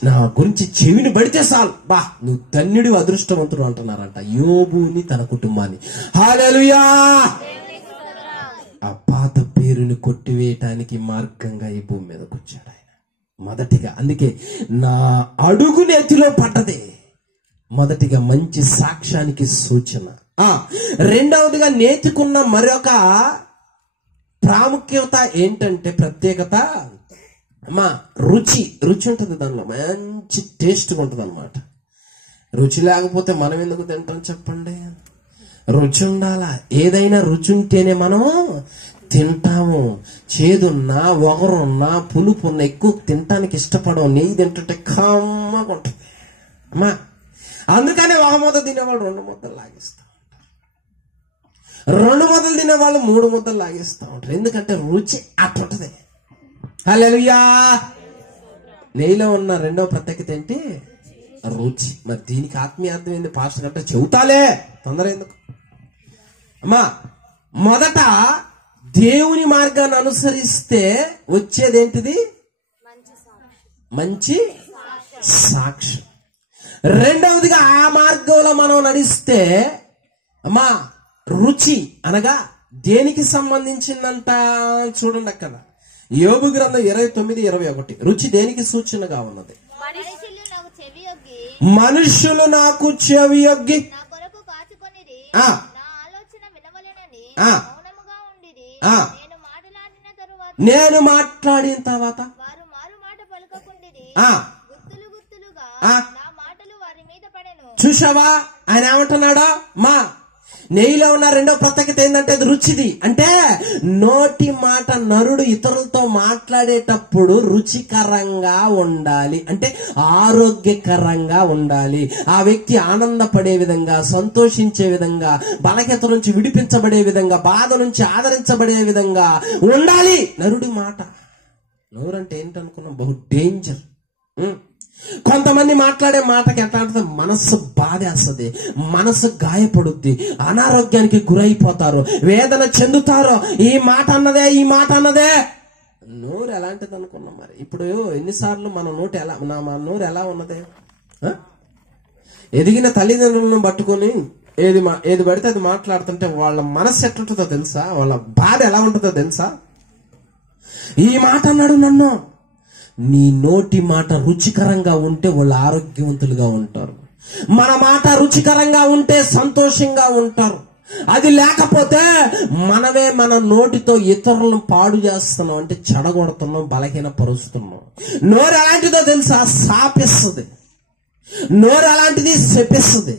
నా గురించి చెవిని పడితే చాలు, బా నువ్వు ధన్యుడి అదృష్టవంతుడు అంటున్నారంట యోబుని, తన కుటుంబాన్ని. హల్లెలూయా! ఆ పాత పేరుని కొట్టివేయటానికి మార్గంగా ఈ భూమి మీదకి వచ్చాడు ఆయన మొదటిగా. అందుకే నా అడుగు నేతిలో పడ్డదే మొదటిగా మంచి సాక్ష్యానికి సూచన. రెండవదిగా నేతికున్న మరొక ప్రాముఖ్యత ఏంటంటే, ప్రత్యేకత, అమ్మా రుచి ఉంటుంది దానిలో, మంచి టేస్ట్గా ఉంటుంది అనమాట. రుచి లేకపోతే మనం ఎందుకు తింటాం చెప్పండి? రుచి ఉండాలా. ఏదైనా రుచి ఉంటేనే మనం తింటాము. చేదున్నా, ఒగరున్నా, పులుపున్నా ఎక్కువ తినటానికి ఇష్టపడము. నెయ్యి తింటుంటే కమ్మగా ఉంటుంది అమ్మా. అందుకనే ఒక ముద్ద తినేవాళ్ళు 2 ముద్దలు లాగిస్తాం, 2 ముద్దలు తినేవాళ్ళు 3 ముద్దలు లాగిస్తూ ఉంటారు. ఎందుకంటే రుచి అట్టుంటది. హల్లెలూయా! నెయ్యిలో ఉన్న రెండవ ప్రత్యేకత ఏంటి? రుచి. మరి దీనికి ఆత్మీయార్థం ఏంటి పాస్టర్ గంట చెబుతాలే, తొందర ఎందుకు అమ్మా. మొదట దేవుని మార్గాన్ని అనుసరిస్తే వచ్చేదేంటిది? మంచి సాక్ష్యం. రెండవదిగా ఆ మార్గంలో మనం నడిస్తే అమ్మా రుచి అనగా దేనికి సంబంధించిందంట చూడండి అక్కడ యోబు గ్రంథం 29:21. రుచి దేనికి సూచనగా ఉన్నది? మనుషులు నాకు చెవియొగ్గి నేను మాట్లాడిన తర్వాత చూసావా ఆయన ఏమంటున్నాడా? మా నెయ్యిలో ఉన్న రెండో ప్రత్యేకత ఏంటంటే అది రుచిది. అంటే నోటి మాట నరుడు ఇతరులతో మాట్లాడేటప్పుడు రుచికరంగా ఉండాలి, అంటే ఆరోగ్యకరంగా ఉండాలి. ఆ వ్యక్తి ఆనందపడే విధంగా, సంతోషించే విధంగా, బలహీనత నుంచి విడిపించబడే విధంగా, బాధ నుంచి ఆదరించబడే విధంగా ఉండాలి నరుడి మాట. నోరంటే ఏంటనుకున్నాం? బహు డేంజర్. కొంతమంది మాట్లాడే మాటకి ఎట్లా అంటే మనస్సు బాధేస్తుంది, మనస్సు గాయపడుద్ది, అనారోగ్యానికి గురైపోతారు, వేదన చెందుతారు. ఈ మాట అన్నదే నోరు ఎలాంటిది అనుకున్నాం? మరి ఇప్పుడు ఎన్నిసార్లు మన నోరు ఎలా ఉన్నదే? ఎదిగిన తల్లిదండ్రులను పట్టుకొని ఏది పడితే అది మాట్లాడుతుంటే వాళ్ళ మనస్సు ఎట్లుంటుందో తెలుసా? వాళ్ళ బాధ ఎలా ఉంటుందో తెలుసా? ఈ మాట అన్నాడు నన్ను. నీ నోటి మాట రుచికరంగా ఉంటే వాళ్ళు ఆరోగ్యవంతులుగా ఉంటారు. మన మాట రుచికరంగా ఉంటే సంతోషంగా ఉంటారు. అది లేకపోతే మనమే మన నోటితో ఇతరులను పాడు చేస్తున్నాం, అంటే చెడగొడుతున్నాం, బలహీనపరుస్తున్నాం. నోరు ఎలాంటిదో తెలుసా? శాపిస్తుంది. నోరు ఎలాంటిది? శపిస్తుంది.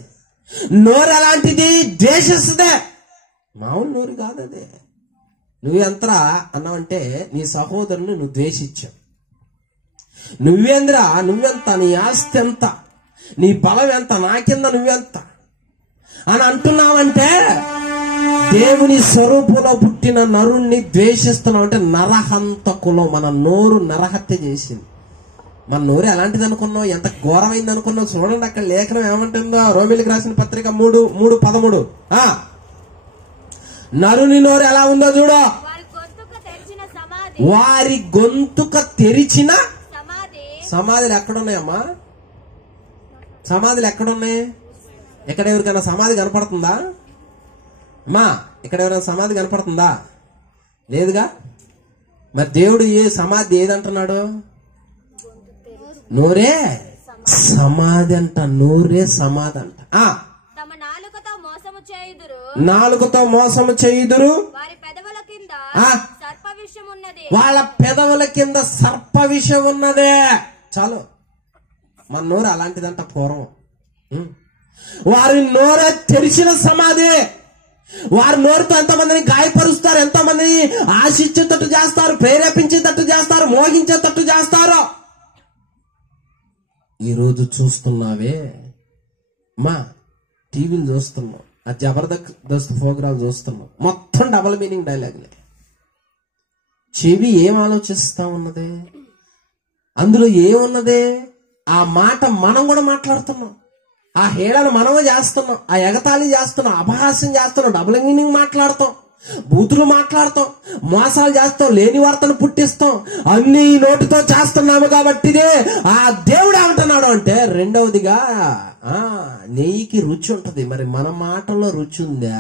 నోరు ఎలాంటిది? ద్వేషిస్తుంది. మామూలు నోరు కాదు అదే. నువ్వెంతరా అన్నావంటే నీ సహోదరుని నువ్వు ద్వేషించావు. నువ్వేంద్రా, నువ్వెంత, నీ ఆస్తి ఎంత, నీ బలం ఎంత, నా కింద నువ్వెంత, అని అంటున్నావంటే దేవుని స్వరూపంలో పుట్టిన నరుణ్ణి ద్వేషిస్తున్నావు అంటే నరహంతకులో మన నోరు నరహత్య చేసింది. మన నోరు ఎలాంటిది అనుకున్నావు, ఎంత ఘోరమైంది అనుకున్నావు. చూడండి అక్కడ లేఖనం ఏమంటుందో, రోమిలికి రాసిన పత్రిక 3:13. నరుని నోరు ఎలా ఉందో చూడు. వారి గొంతుక తెరిచిన సమాధులు ఎక్కడున్నాయమ్మా? సమాధులు ఎక్కడున్నాయి? ఎక్కడ ఎవరికైనా సమాధి కనపడుతుందా అమ్మా? ఇక్కడ ఎవరైనా సమాధి కనపడుతుందా? లేదుగా. మరి దేవుడు ఏ సమాధి ఏదంటున్నాడు? నోరే సమాధి అంట. నోరే సమాధి అంట. నాలుకతో మోసము చేయుదురు, వాళ్ళ పెదవుల కింద సర్ప విషం ఉన్నదే. చాలు, మన నోరు అలాంటిదంట. పూర్వం వారి నోరే తెరిచిన సమాధి. వారి నోరుతో ఎంతమందిని గాయపరుస్తారు, ఎంతమందిని ఆశించేటట్టు చేస్తారు, ప్రేరేపించేటట్టు చేస్తారు, మోగించేటట్టు చేస్తారు. ఈరోజు చూస్తున్నావే మా టీవీలు చూస్తున్నాం, ఆ జబర్దస్త్ ప్రోగ్రామ్ చూస్తున్నాం, మొత్తం డబుల్ మీనింగ్ డైలాగులే. చెవి ఏం ఆలోచిస్తా ఉన్నది, అందులో ఏమున్నది? ఆ మాట మనం కూడా మాట్లాడుతున్నాం, ఆ హేళను మనమే చేస్తున్నాం, ఆ ఎగతాళి చేస్తున్నాం, అపహాస్యం చేస్తున్నాం, డబుల్ మీనింగ్ మాట్లాడతాం, బూతులు మాట్లాడతాం, మోసాలు చేస్తాం, లేని వార్తను పుట్టిస్తాం. అన్ని నోటితో చేస్తున్నాము కాబట్టి ఆ దేవుడు ఏమంటున్నాడు అంటే, రెండవదిగా నెయ్యికి రుచి ఉంటది. మరి మన మాటల్లో రుచి ఉందా?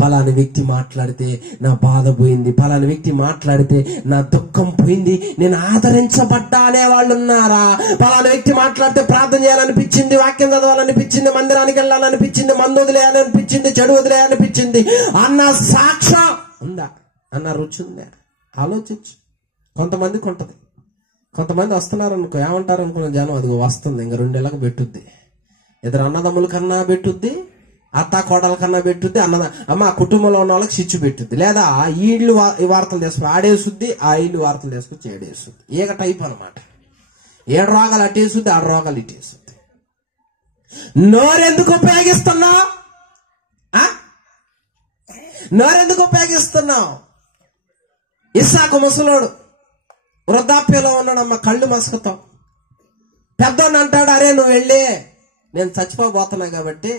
పలాని వ్యక్తి మాట్లాడితే నా బాధ పోయింది, పలాని వ్యక్తి మాట్లాడితే నా దుఃఖం పోయింది, నేను ఆదరించబడ్డా అనే వాళ్ళు ఉన్నారా? పలాని వ్యక్తి మాట్లాడితే ప్రార్థన చేయాలనిపించింది, వాక్యం చదవాలనిపించింది, మందిరానికి వెళ్ళాలనిపించింది, మందు వదిలేయాలనిపించింది, చెడు వదిలేయాలనిపించింది అన్న సాక్ష్యం ఉందా? అన్న రుచి ఉందా? ఆలోచించు. కొంతమందికి ఉంటది. కొంతమంది వస్తున్నారు అనుకో, ఏమంటారు అనుకున్న జనం, అదిగో వస్తుంది, ఇంకా 2 ఏళ్ళకు పెట్టుద్ది, ఇద్దరు అన్నదమ్ముల కన్నా పెట్టుద్ది, అత్త కోడల కన్నా పెట్టుద్ది, అమ్మ కుటుంబంలో ఉన్న వాళ్ళకి చిచ్చు పెట్టుద్ది, లేదా ఈ ఇల్లు వార్తలు తీసుకుని ఆడేసుద్ది, ఆ ఇల్లు వార్తలు తీసుకొచ్చి ఏడేసుద్ది. ఏక టైప్ అనమాట. 7 రోగాలు అట్టేసుద్ది, 6 రోగాలు ఇట్టేసుద్ది. నోరెందుకు ఉపయోగిస్తున్నావు? నోరెందుకు ఉపయోగిస్తున్నావు? ఇస్సాకు ముసలోడు వృద్ధాప్యంలో ఉన్నాడమ్మ, కళ్ళు మసకతో. పెద్దోడు అంటాడు, అరే నువ్వు వెళ్ళి, నేను చచ్చిపోబోతున్నా కాబట్టి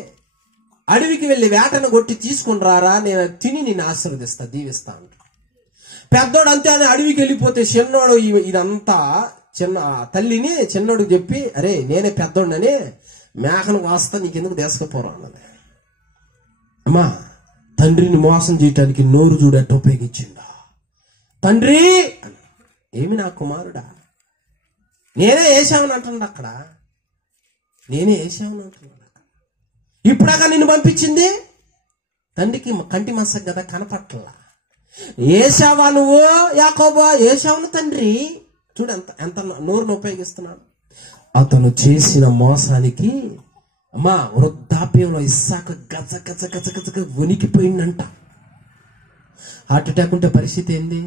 అడవికి వెళ్ళి వేటను కొట్టి తీసుకుని రారా, నేను తిని నిన్ను ఆశీర్వదిస్తా, దీవిస్తా అంట. పెద్దోడు అంతే అని అడవికి వెళ్ళిపోతే చిన్నోడు ఇదంతా తల్లిని చిన్నోడు చెప్పి, అరే నేనే పెద్దోడని మేకను కాస్తా, నీకెందుకు తీసుకుపోరా అన్నది. అమ్మా, తండ్రిని మోసం చేయటానికి నోరు చూడట్టు ఉపయోగించిందా? తండ్రి ఏమి నా కుమారుడా, నేనే వేసామని అంటున్నాడు అక్కడ, నేనే వేసామని అంటున్నాడు. ఇప్పుడాక నిన్ను పంపించింది తండ్రికి కంటి మసక కదా, కనపట్లా. ఏసావా నువ్వు యాకోబు? ఏసావును తండ్రి. చూడు ఎంత నోరును ఉపయోగిస్తున్నాడు. అతను చేసిన మోసానికి అమ్మా వృద్ధాప్యంలో ఇస్సాకు గజ గజ గజ గజ వణికిపోయిందంట. హార్ట్ అటాక్ ఉంటే పరిస్థితి ఏంది?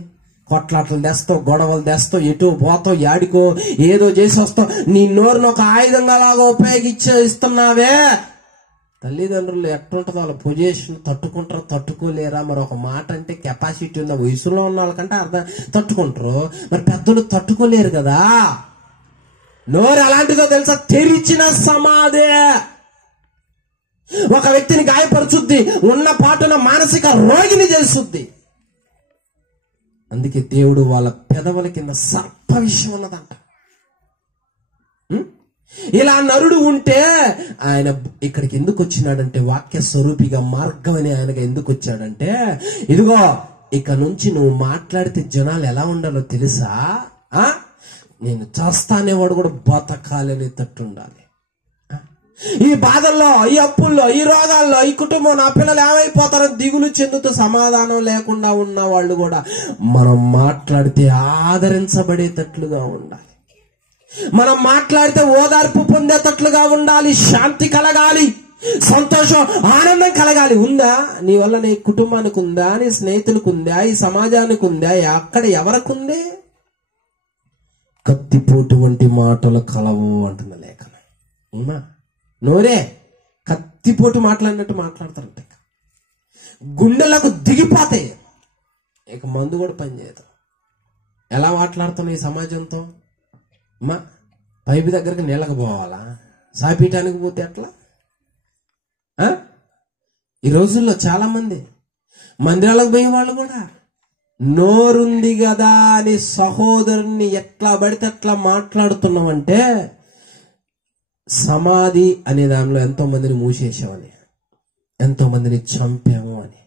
కొట్లాటలు తెస్తావు, గొడవలు తెస్తావు, ఎటో పోతావు, యాడికో ఏదో చేసి వస్తావు. నీ నోరును ఒక ఆయుధంగా లాగా ఇస్తున్నావే. తల్లిదండ్రులు ఎట్లుంటుందో వాళ్ళ పొజిషన్ తట్టుకుంటారో తట్టుకోలేరా? మరి ఒక మాట అంటే కెపాసిటీ ఉన్న వయసులో ఉన్న వాళ్ళకంటే అర్థం తట్టుకుంటారు, మరి పెద్దలు తట్టుకోలేరు కదా. నోరు ఎలాంటిదో తెలుసా? తెరిచిన సమాధి. ఒక వ్యక్తిని గాయపరుచుద్ది, ఉన్న పాటున మానసిక రోగిని చేస్తుంది. అందుకే దేవుడు వాళ్ళ పెదవుల కింద సర్ప విషయం ఉన్నదంట. ఇలా నరుడు ఉంటే ఆయన ఇక్కడికి ఎందుకు వచ్చినాడంటే, వాక్య స్వరూపిగా మార్గం అని ఆయనగా ఎందుకు వచ్చాడంటే, ఇదిగో ఇక నుంచి నువ్వు మాట్లాడితే జనాలు ఎలా ఉండాలో తెలుసా? నేను చేస్తానేవాడు కూడా బతకాలనే తట్టు ఉండాలి. ఈ బాధల్లో, ఈ అప్పుల్లో, ఈ రోగాల్లో, ఈ కుటుంబం, నా పిల్లలు ఏమైపోతారో దిగులు చెందుతూ సమాధానం లేకుండా ఉన్న వాళ్ళు కూడా మనం మాట్లాడితే ఆదరించబడేటట్లుగా ఉండాలి. మనం మాట్లాడితే ఓదార్పు పొందేటట్లుగా ఉండాలి. శాంతి కలగాలి, సంతోషం, ఆనందం కలగాలి. ఉందా నీ వల్ల? నీ కుటుంబానికి ఉందా? నీ స్నేహితులకు ఉందా? ఈ సమాజానికి ఉందా? అక్కడ ఎవరికి ఉంది? కత్తిపోటు వంటి మాటలు కలవు అంటున్న లేఖనం. నోరే కత్తిపోటు మాట్లాడినట్టు మాట్లాడతారంట. గుండెలకు దిగిపోతాయి. ఇక మందు కూడా పనిచేయదు. ఎలా మాట్లాడుతున్నావు ఈ సమాజంతో? అమ్మా, పైపు దగ్గరికి నీళ్ళకి పోవాలా? సాపీయటానికి పోతే ఎట్లా? ఈ రోజుల్లో చాలా మంది మందిరాలకు పోయే వాళ్ళు కూడా నోరుంది కదా అని సహోదరుని ఎట్లా పడితే అట్లా మాట్లాడుతున్నామంటే సమాధి అనే దానిలో ఎంతో మందిని మూసేసామని, ఎంతో మందిని చంపాము అని.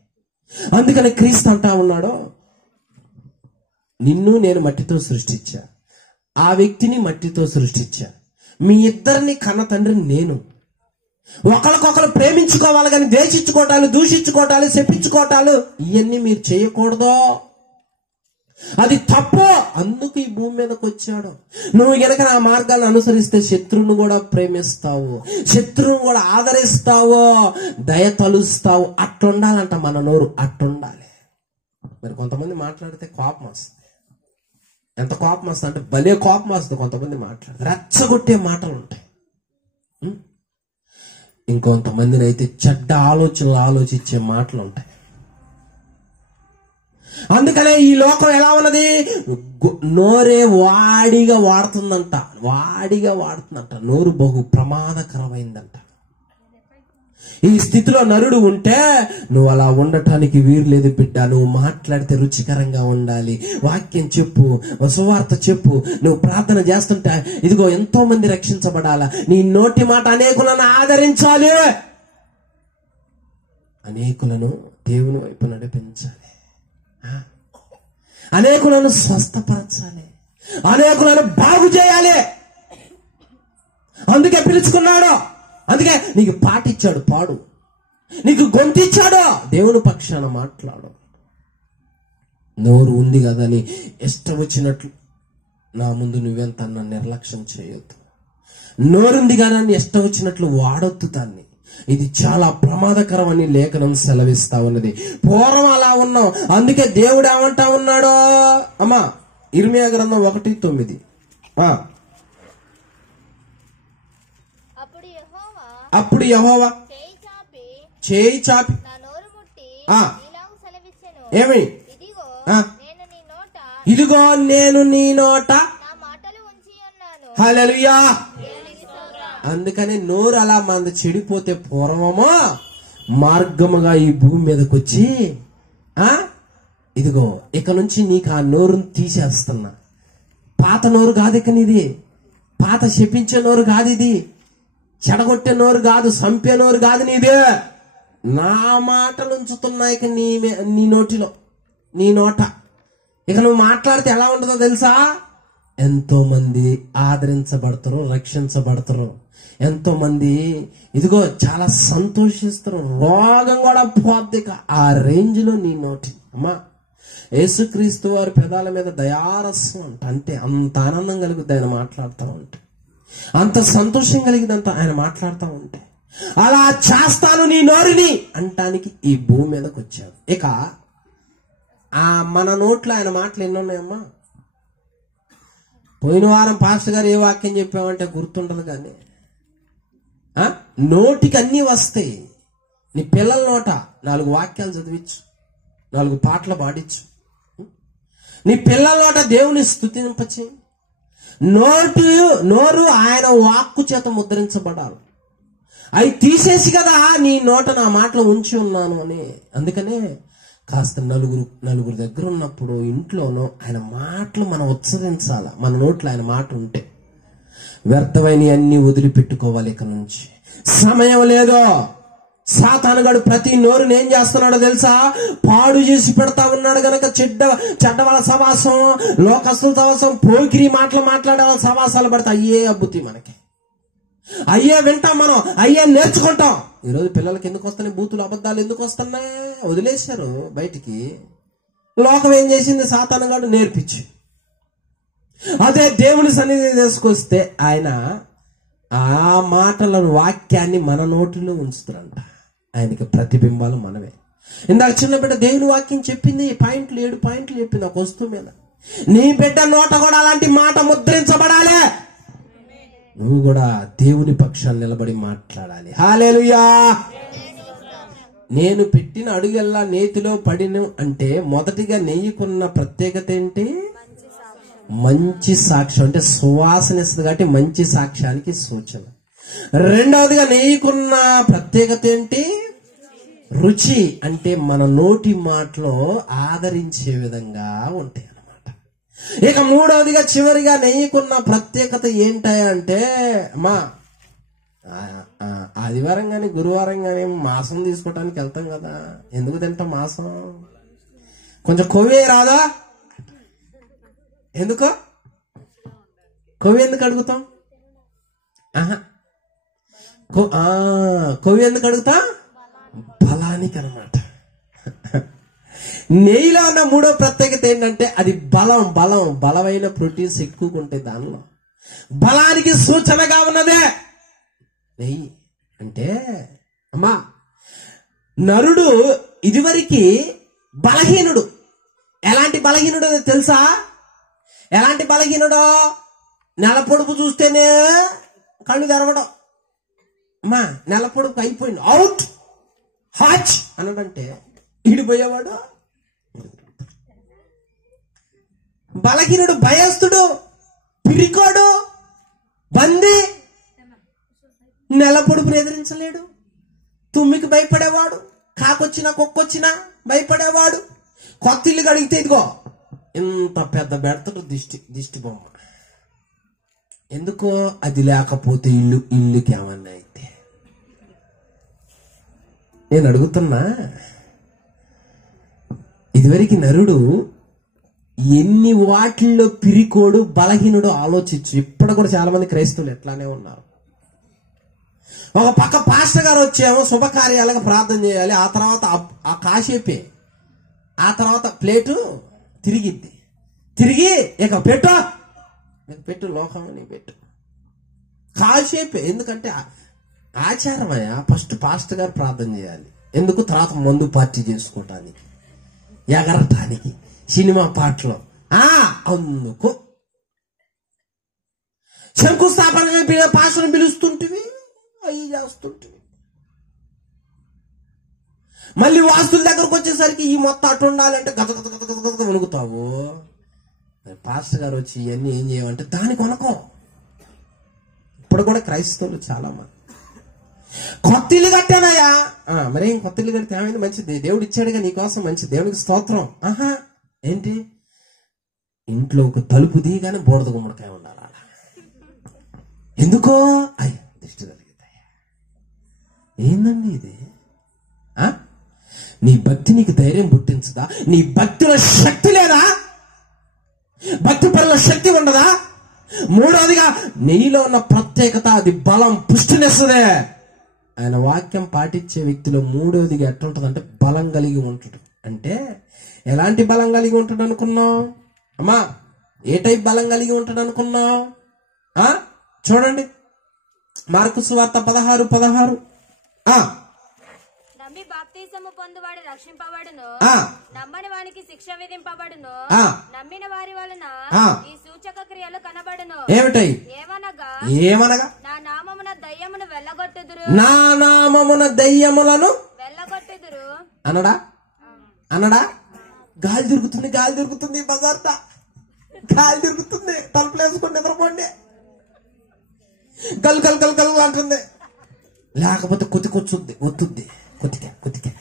అందుకని క్రీస్తు అంటా ఉన్నాడు, నిన్ను నేను మట్టితో సృష్టించా, ఆ వ్యక్తిని మట్టితో సృష్టించా, మీ ఇద్దరిని కన్న తండ్రి నేను. ఒకరికొకరు ప్రేమించుకోవాలి కానీ ద్వేషించుకోవటాలు, దూషించుకోవటాలు, శపించుకోవటాలు ఇవన్నీ మీరు చేయకూడదు. అది తప్పు. అందుకు ఈ భూమి మీదకి వచ్చాడు. నువ్వు గనక ఆ మార్గాలను అనుసరిస్తే శత్రువును కూడా ప్రేమిస్తావు, శత్రువును కూడా ఆదరిస్తావు, దయ తలుస్తావు. అట్లుండాలంట మన నోరు, అట్లుండాలి. మరి కొంతమంది మాట్లాడితే కోపం వస్తుంది. ఎంత కోపం వస్తుంది అంటే భలే కోపం వస్తుంది. కొంతమంది మాట్లాడితే రెచ్చగొట్టే మాటలు ఉంటాయి. ఇంకొంతమందిని అయితే చెడ్డ ఆలోచనలు ఆలోచించే మాటలు ఉంటాయి. అందుకనే ఈ లోకం ఎలా ఉన్నది? నోరే వాడిగా వాడుతుందంట. నోరు బహు ప్రమాదకరమైందంట. ఈ స్థితిలో నరుడు ఉంటే నువ్వు అలా ఉండటానికి వీలు లేదు బిడ్డ. నువ్వు మాట్లాడితే రుచికరంగా ఉండాలి. వాక్యం చెప్పు, సువార్త చెప్పు. నువ్వు ప్రార్థన చేస్తుంటే ఇదిగో ఎంతో మంది రక్షించబడాలా. నీ నోటి మాట అనేకులను ఆదరించాలి, అనేకులను దేవుని వైపు నడిపించాలి, అనేకులను స్వస్థపరచాలి, అనేకులను బాగు చేయాలి. అందుకే పిలుచుకున్నాడు. అందుకే నీకు పాటిచ్చాడు, పాడు. నీకు గొంతిచ్చాడు, దేవుని పక్షాన మాట్లాడు. నోరు ఉంది కదా అని ఇష్టం వచ్చినట్లు నా ముందు నువ్వెంత నన్ను నిర్లక్ష్యం చేయొద్దు. నోరుంది కదా అని ఇష్టం వచ్చినట్లు వాడొద్దు దాన్ని. ఇది చాలా ప్రమాదకరం అని లేఖనం సెలవిస్తా ఉన్నది. పూర్వం అలా ఉన్నాం. అందుకే దేవుడు ఏమంటా ఉన్నాడో అమ్మా, ఇర్మియా గ్రంథం 1:9. అప్పుడు యెహోవా చేయి చాపి ఏమి, ఇదిగో నేను నీ నోట హల్లెలూయా. అందుకని నోరు అలా మంది చెడిపోతే పూర్వమో మార్గముగా ఈ భూమి మీదకి వచ్చి ఇదిగో ఇక నుంచి నీకు ఆ నోరుని తీసేస్తున్నా. పాత నోరు కాదు ఇక నీది, పాత శపించే నోరు కాదు ఇది, చెడగొట్టే నోరు కాదు, సంపే నోరు కాదు నీదే. నా మాటలు ఉంచుతున్నా ఇక నీ నోటిలో, నీ నోట. ఇక నువ్వు మాట్లాడితే ఎలా ఉంటుందో తెలుసా? ఎంతో మంది ఆదరించబడతారు, రక్షించబడతారు. ఎంతో మంది ఇదిగో చాలా సంతోషిస్తారు. రోగం కూడా పోద్ది ఆ రేంజ్ లో నీ నోటి. అమ్మా, యేసుక్రీస్తు వారి పెదాల మీద దయారసం అంట. అంటే అంత ఆనందం కలుగుద్ది ఆయన మాట్లాడుతూ ఉంటే, అంత సంతోషం కలిగిదంట ఆయన మాట్లాడుతూ ఉంటే. అలా చేస్తాను నీ నోరుని అంటానికి ఈ భూమి మీదకి వచ్చాడు. ఇక మన నోట్లో ఆయన మాటలు ఎన్ని ఉన్నాయమ్మా? పోయిన వారం పాస్టర్ గారు ఏ వాక్యం చెప్పామంటే గుర్తుండదు. కానీ నోటికి అన్నీ వస్తాయి. నీ పిల్లల నోట 4 వాక్యాలు చదివించు, 4 పాటలు పాడించు. నీ పిల్లల నోట దేవుని స్తుతింపచేయి. నోరు ఆయన వాక్కు చేత ముద్రించబడాలి. అవి తీసేసి కదా నీ నోట నా మాటలు ఉంచి ఉన్నాను అని. అందుకనే కాస్త నలుగురు దగ్గర ఉన్నప్పుడు ఇంట్లోనో ఆయన మాటలు మనం ఉచ్చరించాల. మన నోట్లో ఆయన మాట ఉంటే వ్యర్థమైన అన్ని వదిలిపెట్టుకోవాలి. ఇక నుంచి సమయం లేదో. సాతానుగాడు ప్రతి నోరుని ఏం చేస్తున్నాడో తెలుసా? పాడు చేసి పెడతా ఉన్నాడు గనక చెడ్డ వాళ్ళ సవాసం, లోకస్తుల సవాసం, పోకిరి మాటలు మాట్లాడే వాళ్ళ సవాసాలు పడితే అయ్యే అబ్బుతి మనకి. అయ్యే వింటాం మనం, అయ్యే నేర్చుకుంటాం. ఈరోజు పిల్లలకి ఎందుకు వస్తున్నాయి బూతులు, అబద్ధాలు ఎందుకు వస్తున్నాయి? వదిలేశారు బయటికి. లోకం ఏం చేసింది? సాతానుగాడు నేర్పించి. అదే దేవుని సన్నిధి తీసుకొస్తే ఆయన ఆ మాటలను, వాక్యాన్ని మన నోటిలో ఉంచుతారంట. ఆయనకి ప్రతిబింబాలు మనమే. ఇందాక చిన్న బిడ్డ దేవుని వాక్యం చెప్పింది 7 పాయింట్లు చెప్పింది ఒక వస్తువు మీద. నీ బిడ్డ నోట కూడా అలాంటి మాట ముద్రించబడాలి. నువ్వు కూడా దేవుని పక్షాన్ని నిలబడి మాట్లాడాలి. హల్లెలూయా. నేను పెట్టిన అడుగెల్లా నేతిలో పడిను అంటే మొదటిగా నెయ్యికున్న ప్రత్యేకత ఏంటి? మంచి సాక్ష్యం. అంటే సువాసన ఇస్తుంది కాబట్టి మంచి సాక్ష్యానికి సూచన. రెండవదిగా నెయ్యికున్న ప్రత్యేకత ఏంటి? రుచి. అంటే మన నోటి మాటలో ఆదరించే విధంగా ఉంటాయి అన్నమాట. ఇక మూడవదిగా చివరిగా నెయ్యికున్న ప్రత్యేకత ఏంటయా అంటే, అమ్మా ఆదివారం కానీ గురువారం కానీ మాంసం తీసుకోవటానికి వెళ్తాం కదా, ఎందుకు తింటాం మాంసం? కొంచెం కొవ్వే రాదా? ఎందుకో కొవ్వు ఎందుకు అడుగుతాం? కొవ్వు ఎందుకు అడుగుతా? బలానికి అన్నమాట. నెయ్యిలో ఉన్న మూడో ప్రత్యేకత ఏంటంటే అది బలమైన ప్రోటీన్స్ ఎక్కువగా ఉంటాయి దానిలో. బలానికి సూచనగా ఉన్నదే నెయ్యి అంటే. అమ్మా, నరుడు ఇదివరకు బలహీనుడు. ఎలాంటి బలహీనుడో తెలుసా? ఎలాంటి బలహీనుడో? నెల పొడుపు చూస్తేనే కళ్ళు తెరవడం. అమ్మా, నెల పొడుపు అయిపోయింది, అవుట్ హాచ్ అన్నాడంటే ఈడిపోయేవాడు. బలహీనుడు, భయస్తుడు, పిరికోడు, బందీ, నెల పొడుపుని ఎదిరించలేడు. తుమ్మికి భయపడేవాడు, కాకొచ్చినా కుక్కొచ్చినా భయపడేవాడు. కొత్త ఇల్లు కడిగితే ఇదిగో ఇంత పెద్ద బెడతడు దిష్టి బొమ్మ. ఎందుకో అది లేకపోతే ఇల్లుకి ఏమన్నా అయితే. నేను అడుగుతున్నా, ఇదివరకు నరుడు ఎన్ని వాటిల్లో పిరికోడు, బలహీనుడు ఆలోచించు. ఇప్పుడు కూడా చాలా మంది క్రైస్తవులు ఎట్లానే ఉన్నారు. ఒక పక్క పాస్టర్ గారు వచ్చేమో శుభకార్యాలకు ప్రార్థన చేయాలి, ఆ తర్వాత ఆ కాసేపే, ఆ తర్వాత ప్లేటు తిరిగి ఇక పెట్టు లోకం అని పెట్టు కాసేపే. ఎందుకంటే ఆచారమయ్యా, ఫస్ట్ పాస్టర్ గారు ప్రార్థన చేయాలి. ఎందుకు? తర్వాత మందు పార్టీ చేసుకోవటానికి, ఎగరటానికి, సినిమా పాటలు. అందుకు శంకుస్థాపన పాస్టర్ని పిలుస్తుంటివి, అవి చేస్తుంటివి. మళ్ళీ వాస్తుల దగ్గరకు వచ్చేసరికి ఈ మొత్తం అటు ఉండాలంటే గత వణుకుతావు. పాస్టర్ గారు వచ్చి ఇవన్నీ ఏం చేయమంటే దానికి వనకం. ఇప్పుడు కూడా క్రైస్తవులు చాలా మంది కొత్త ఇల్లు కట్టానయ్యా, మరేం కొత్త ఇల్లు కడితే ఏమైంది? మంచిది, దేవుడు ఇచ్చాడుగా నీకోసం, మంచి దేవుడికి స్తోత్రం. ఏంటి? ఇంట్లో ఒక తలుపు దిగానే బోడద గుమ్మడికాయ ఉండాలి. ఎందుకో? అయ్య దిష్టి తగిలిందయ్యా. ఏందండి ఇది? నీ భక్తి నీకు ధైర్యం పుట్టించదా? నీ భక్తిలో శక్తి లేదా? భక్తి పరుల శక్తి ఉండదా? మూడవదిగా నెయ్యిలో ఉన్న ప్రత్యేకత అది బలం, పుష్టినిస్తుందే. ఆయన వాక్యం పాటించే వ్యక్తిలో మూడవదిగా ఎట్లుంటది అంటే బలం కలిగి ఉంటాడు. అంటే ఎలాంటి బలం కలిగి ఉంటాడు అనుకున్నావు? అమ్మా, ఏ టైప్ బలం కలిగి ఉంటాడు అనుకున్నావు? చూడండి, మార్కు సువార్త 16:16. నమ్మి బాప్తిసము పొందువాడు రక్షింపబడును, నమ్మని వానికి శిక్ష విధింపబడును. నమ్మిన వారి వలన ఈ సూచక క్రియలు కనబడును. ఏమిటై? ఏమనగా నా నామమున దయ్యమును వెళ్ళగొట్టుదురు, నా నామమున దయ్యములను వెళ్ళగొట్టుదురు అన్నడా. గాలి తిరుగుతుంది బజార్త, గాలి తిరుగుతుంది. తలుపులు వేసుకొని నిద్రపోండి, గల్ అంటుంది. లేకపోతే కొద్దికొచ్చుద్ది, ఒత్తుద్ది, కొద్దిగా.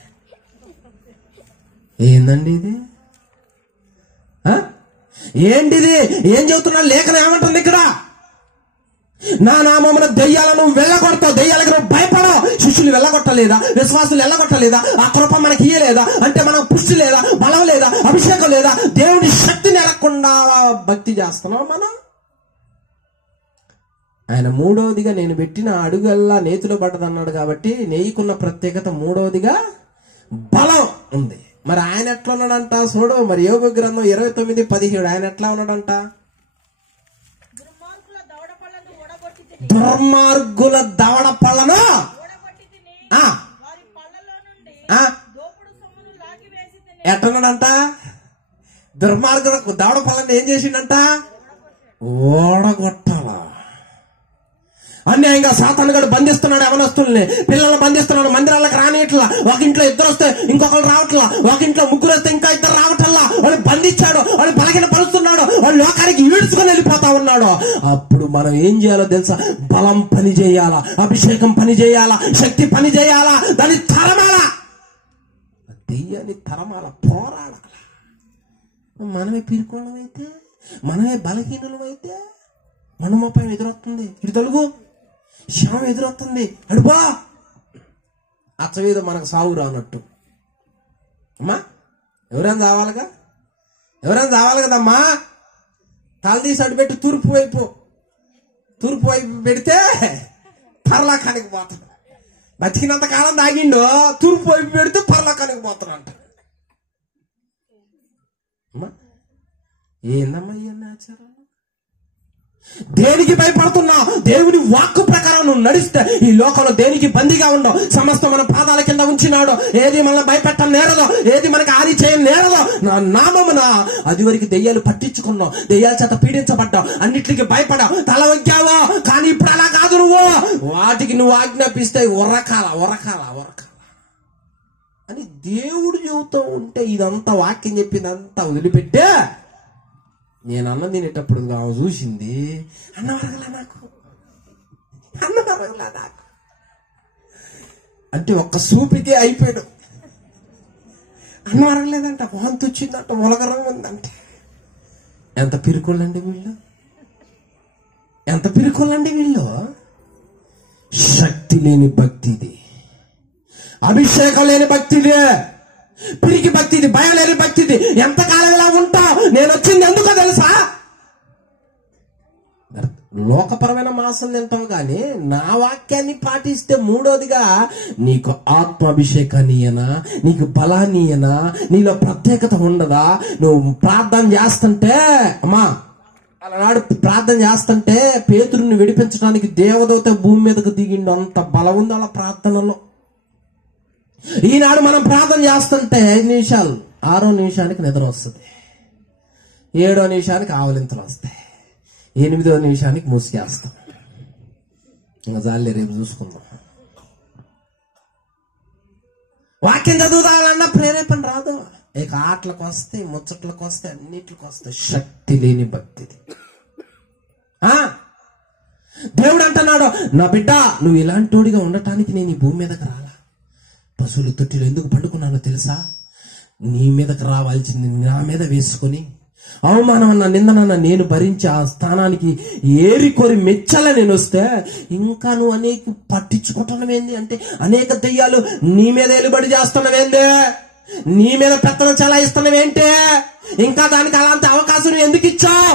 ఏందండి ఇది? ఏంటిది? ఏం చెబుతున్నా? లేఖనం ఏమంటుంది ఇక్కడ? నా నామమున దెయ్యాలను వెళ్ళగొడతావు, దెయ్యాలకు నువ్వు భయపడవు. శిష్యులు వెళ్ళగొట్టలేదా? విశ్వాసులు వెళ్ళగొట్టలేదా? ఆ కృప మనకి ఇయ్యలేదా? అంటే మనకు పుష్టి లేదా, బలం లేదా, అభిషేకం లేదా? దేవుని శక్తిని ఎలగకుండా భక్తి చేస్తున్నాం మనం. ఆయన మూడవదిగా నేను పెట్టిన అడుగల్లా నేతిలో పడ్డదన్నాడు కాబట్టి నెయ్యికున్న ప్రత్యేకత మూడవదిగా బలం ఉంది. మరి ఆయన ఎట్లా ఉన్నాడంట చూడు. మరి యోగ గ్రంథం 29:17 ఆయన ఎట్లా ఉన్నాడంట? దుర్మార్గుల దవడ పళ్ళను ఎట్లున్నాడంట? దుర్మార్గులకు దవడ పళ్ళను ఏం చేసిండంట? ఓడగొట్టాల. అన్యాయంగా సాతాను గడు బంధిస్తున్నాడు యవనస్తుల్ని, పిల్లల్ని బంధిస్తున్నాడు, మందిరాలకు రానిట్లా. ఒక ఇంట్లో ఇద్దరు వస్తే ఇంకొకరు రావట్లా, ఒక ఇంట్లో ముగ్గురు వస్తే ఇంకా ఇద్దరు రావట్లా. వాళ్ళు బంధించాడు, వాళ్ళు బలహీన పరుస్తున్నాడు, వాళ్ళు లోకానికి ఈడ్చుకొని వెళ్ళిపోతా ఉన్నాడు. అప్పుడు మనం ఏం చేయాలో తెలుసా? బలం పని చేయాలా, అభిషేకం పని చేయాలా, శక్తి పని చేయాలా, దాన్ని తరమాలా, దెయ్యాన్ని తరమాల, పోరాడాల. మనమే పీరుకోవడమైతే, మనమే బలహీనులమైతే మనమోపం ఎదురొస్తుంది, ఇటు తలుగు శ్యామం ఎదురొస్తుంది, అడుపా అచ్చవేదో మనకు సాగు రానట్టు. అమ్మా ఎవరైనా చావాలిగా, ఎవరైనా చావాలి కదమ్మా. తలదీసి అటు పెట్టి తూర్పు వైపు పెడితే పరలోకానికి పోతాడు. బతికినంత కాలం తాగిండు, తూర్పు వైపు పెడితే పరలోకానికి పోతాడు అంట. అమ్మా ఏందమ్మా ఇవన్నీ ఆచారాలు? దేనికి భయపడుతున్నా? దేవుని వాక్కు ప్రకారం నువ్వు నడిస్తే ఈ లోకంలో దేనికి బందీగా ఉండవు. సమస్త మన పాదాల కింద ఉంచినాడు. ఏది మనల్ని భయపెట్టం నేరదో, ఏది మనకి హాని చేయని నేరదో. నా నామమున అది వరకు దెయ్యాలు పట్టించుకున్నావు, దెయ్యాల చేత పీడించబడ్డావు, అన్నిటికీ భయపడావు, తల వంచావో. కానీ ఇప్పుడు అలా కాదు. నువ్వు వాటికి నువ్వు ఆజ్ఞాపిస్తే ఉరకాల అని దేవుడు చెబుతూ ఉంటే ఇదంతా వాక్యం చెప్పిందంతా వదిలిపెట్టే నేను అన్నం తినేటప్పుడు ఆమె చూసింది, అన్నం అరగలా నాకు అంటే ఒక్క సూపికే అయిపోయాడు. అన్నం అరగలేదంట, వాంతి వచ్చిందంట, ఉలగరంగా ఉందంటే. ఎంత పిరుకోళ్ళండి వీళ్ళు, శక్తి లేని భక్తిది, అభిషేకం లేని భక్తిది, పిరికి భక్తిది, భయం లేని భక్తిది. ఎంతకాలం ఇలా ఉంటావు? నేను వచ్చింది ఎందుకో తెలుసా? లోకపరమైన మాసం తింటావు కానీ నా వాక్యాన్ని పాటిస్తే, మూడోదిగా నీకు ఆత్మాభిషేకాన్ని ఇయ్యనా, నీకు బలాన్ని ఇయ్యనా, నీలో ప్రత్యేకత ఉండదా? నువ్వు ప్రార్థన చేస్తుంటే, అమ్మా అలనాడు ప్రార్థన చేస్తుంటే పేతురుని విడిపించడానికి దేవదూత భూమి మీదకు దిగిండు. అంత బలం ఉంది అలా ప్రార్థనలో. ఈనాడు మనం ప్రార్థన చేస్తుంటే 5 నిమిషాలు, 6వ నిమిషానికి నిద్ర వస్తుంది, 7వ నిమిషానికి ఆవలింతలు వస్తాయి, 8వ నిమిషానికి ముసిగేస్తాం. ఇంకా జాలి రేపు చూసుకుందాం. వాక్యం చదువుతానన్నా ప్రేరేపణ రాదు. ఇక ఆటలకు వస్తాయి, ముచ్చట్లకు వస్తాయి, అన్నిట్లకు వస్తాయి. శక్తి లేని భక్తిది. దేవుడు అంటున్నాడు, నా బిడ్డ నువ్వు ఇలాంటోడిగా ఉండటానికి నేను ఈ భూమి మీదకి రాలా. పశువుల తొట్టిలో ఎందుకు పండుకున్నానో తెలుసా? నీ మీదకి రావాల్సింది నా మీద వేసుకొని, అవమానం అన్న నిందనన్న నేను భరించి ఆ స్థానానికి ఏరికోరి మెచ్చల నేను వస్తే, ఇంకా నువ్వు అనేక పట్టించుకుంటున్నవేంది అంటే, అనేక దెయ్యాలు నీ మీద ఎలుబడి చేస్తున్నవేందే, నీ మీద పెత్తనం చెలాయిస్తున్నవేంటే, ఇంకా దానికి అలాంటి అవకాశం ఎందుకు ఇచ్చావు?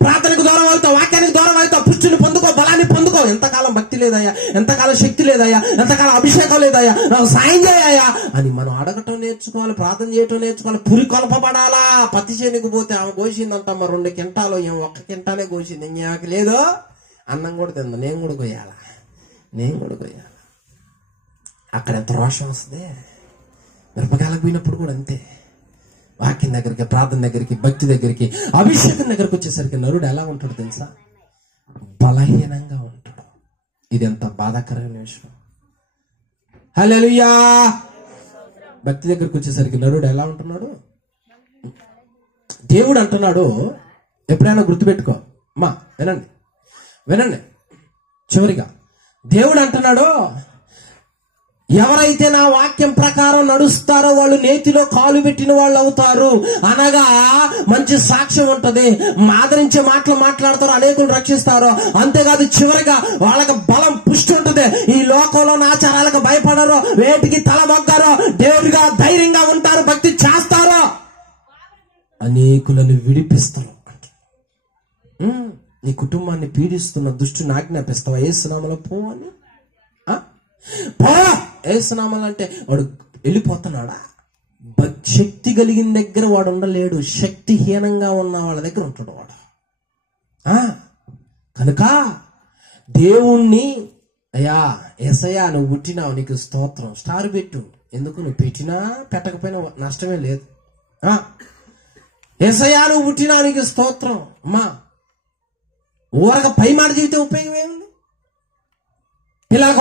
ప్రార్థనకు దూరం అవుతావు, వాక్యానికి దూరం అవుతావు, పుష్టిని పొందుకో, బలాన్ని పొందుకో. ఎంతకాలం భక్తి లేదయ్యా, ఎంతకాలం శక్తి లేదయ్యా, ఎంతకాలం అభిషేకం లేదయ్యా, నాకు సాయం చేయ్యా అని మనం అడగటం నేర్చుకోవాలి, ప్రార్థన చేయటం నేర్చుకోవాలి. పురి కొలపబడాలా. పత్తి చేనుకు పోతే ఆమె కోసిందంటమ్మా 2 కింటాలు, ఏమో 1 కింటాలే కోసింది, ఇంకేమకి లేదు. అన్నం కూడా తిందా, నేను కూడా కొయ్యాలా. అక్కడ ఎంత రోషం వస్తుంది. మిరపకాయలకు పోయినప్పుడు కూడా అంతే. వాక్యం దగ్గరికి, ప్రార్థన దగ్గరికి, భక్తి దగ్గరికి, అభిషేకం దగ్గరికి వచ్చేసరికి నరుడు ఎలా ఉంటాడు తెలుసా? బలహీనంగా ఉంటాడు. ఇది ఎంత బాధాకరమైన విషయం. హల్లెలూయా. భక్తి దగ్గరికి వచ్చేసరికి నరుడు ఎలా ఉంటున్నాడు? దేవుడు అంటున్నాడు, ఎప్పుడైనా గుర్తుపెట్టుకో అమ్మా, వినండి చివరిగా. దేవుడు అంటున్నాడు, ఎవరైతే నా వాక్యం ప్రకారం నడుస్తారో వాళ్ళు నేతిలో కాలు పెట్టిన వాళ్ళు అవుతారు. అనగా మంచి సాక్ష్యం ఉంటది, ఆదరించే మాటలు మాట్లాడతారు, అనేకులు రక్షిస్తారు. అంతేకాదు చివరిగా వాళ్ళకి బలం, పుష్టి ఉంటుంది. ఈ లోకంలో ఆచారాలకు భయపడరు, వేటికి తల మొగ్గారు, దేవుడిగా ధైర్యంగా ఉంటారు, భక్తి చేస్తారు, అనేకులను విడిపిస్తారు. నీ కుటుంబాన్ని పీడిస్తున్న దుష్టుని ఆజ్ఞాపిస్తావా? యేసునామములో పో అని. యేసునామములో అంటే వాడు వెళ్ళిపోతున్నాడా? శక్తి కలిగిన దగ్గర వాడు ఉండలేడు, శక్తిహీనంగా ఉన్న వాళ్ళ దగ్గర ఉంటాడు వాడు. కనుక దేవుణ్ణి, అయ్యా యేసయ్యా నువ్వు పుట్టినావు, నీకు స్తోత్రం, స్టార్ పెట్టు. ఎందుకు? నువ్వు పెట్టినా పెట్టకపోయినా నష్టమే లేదు. యేసయ్యా నువ్వు పుట్టినావు, నీకు స్తోత్రం. అమ్మా ఊరక పై మాట జీవితం ఉపయోగం ఏముంది? పిల్లలకు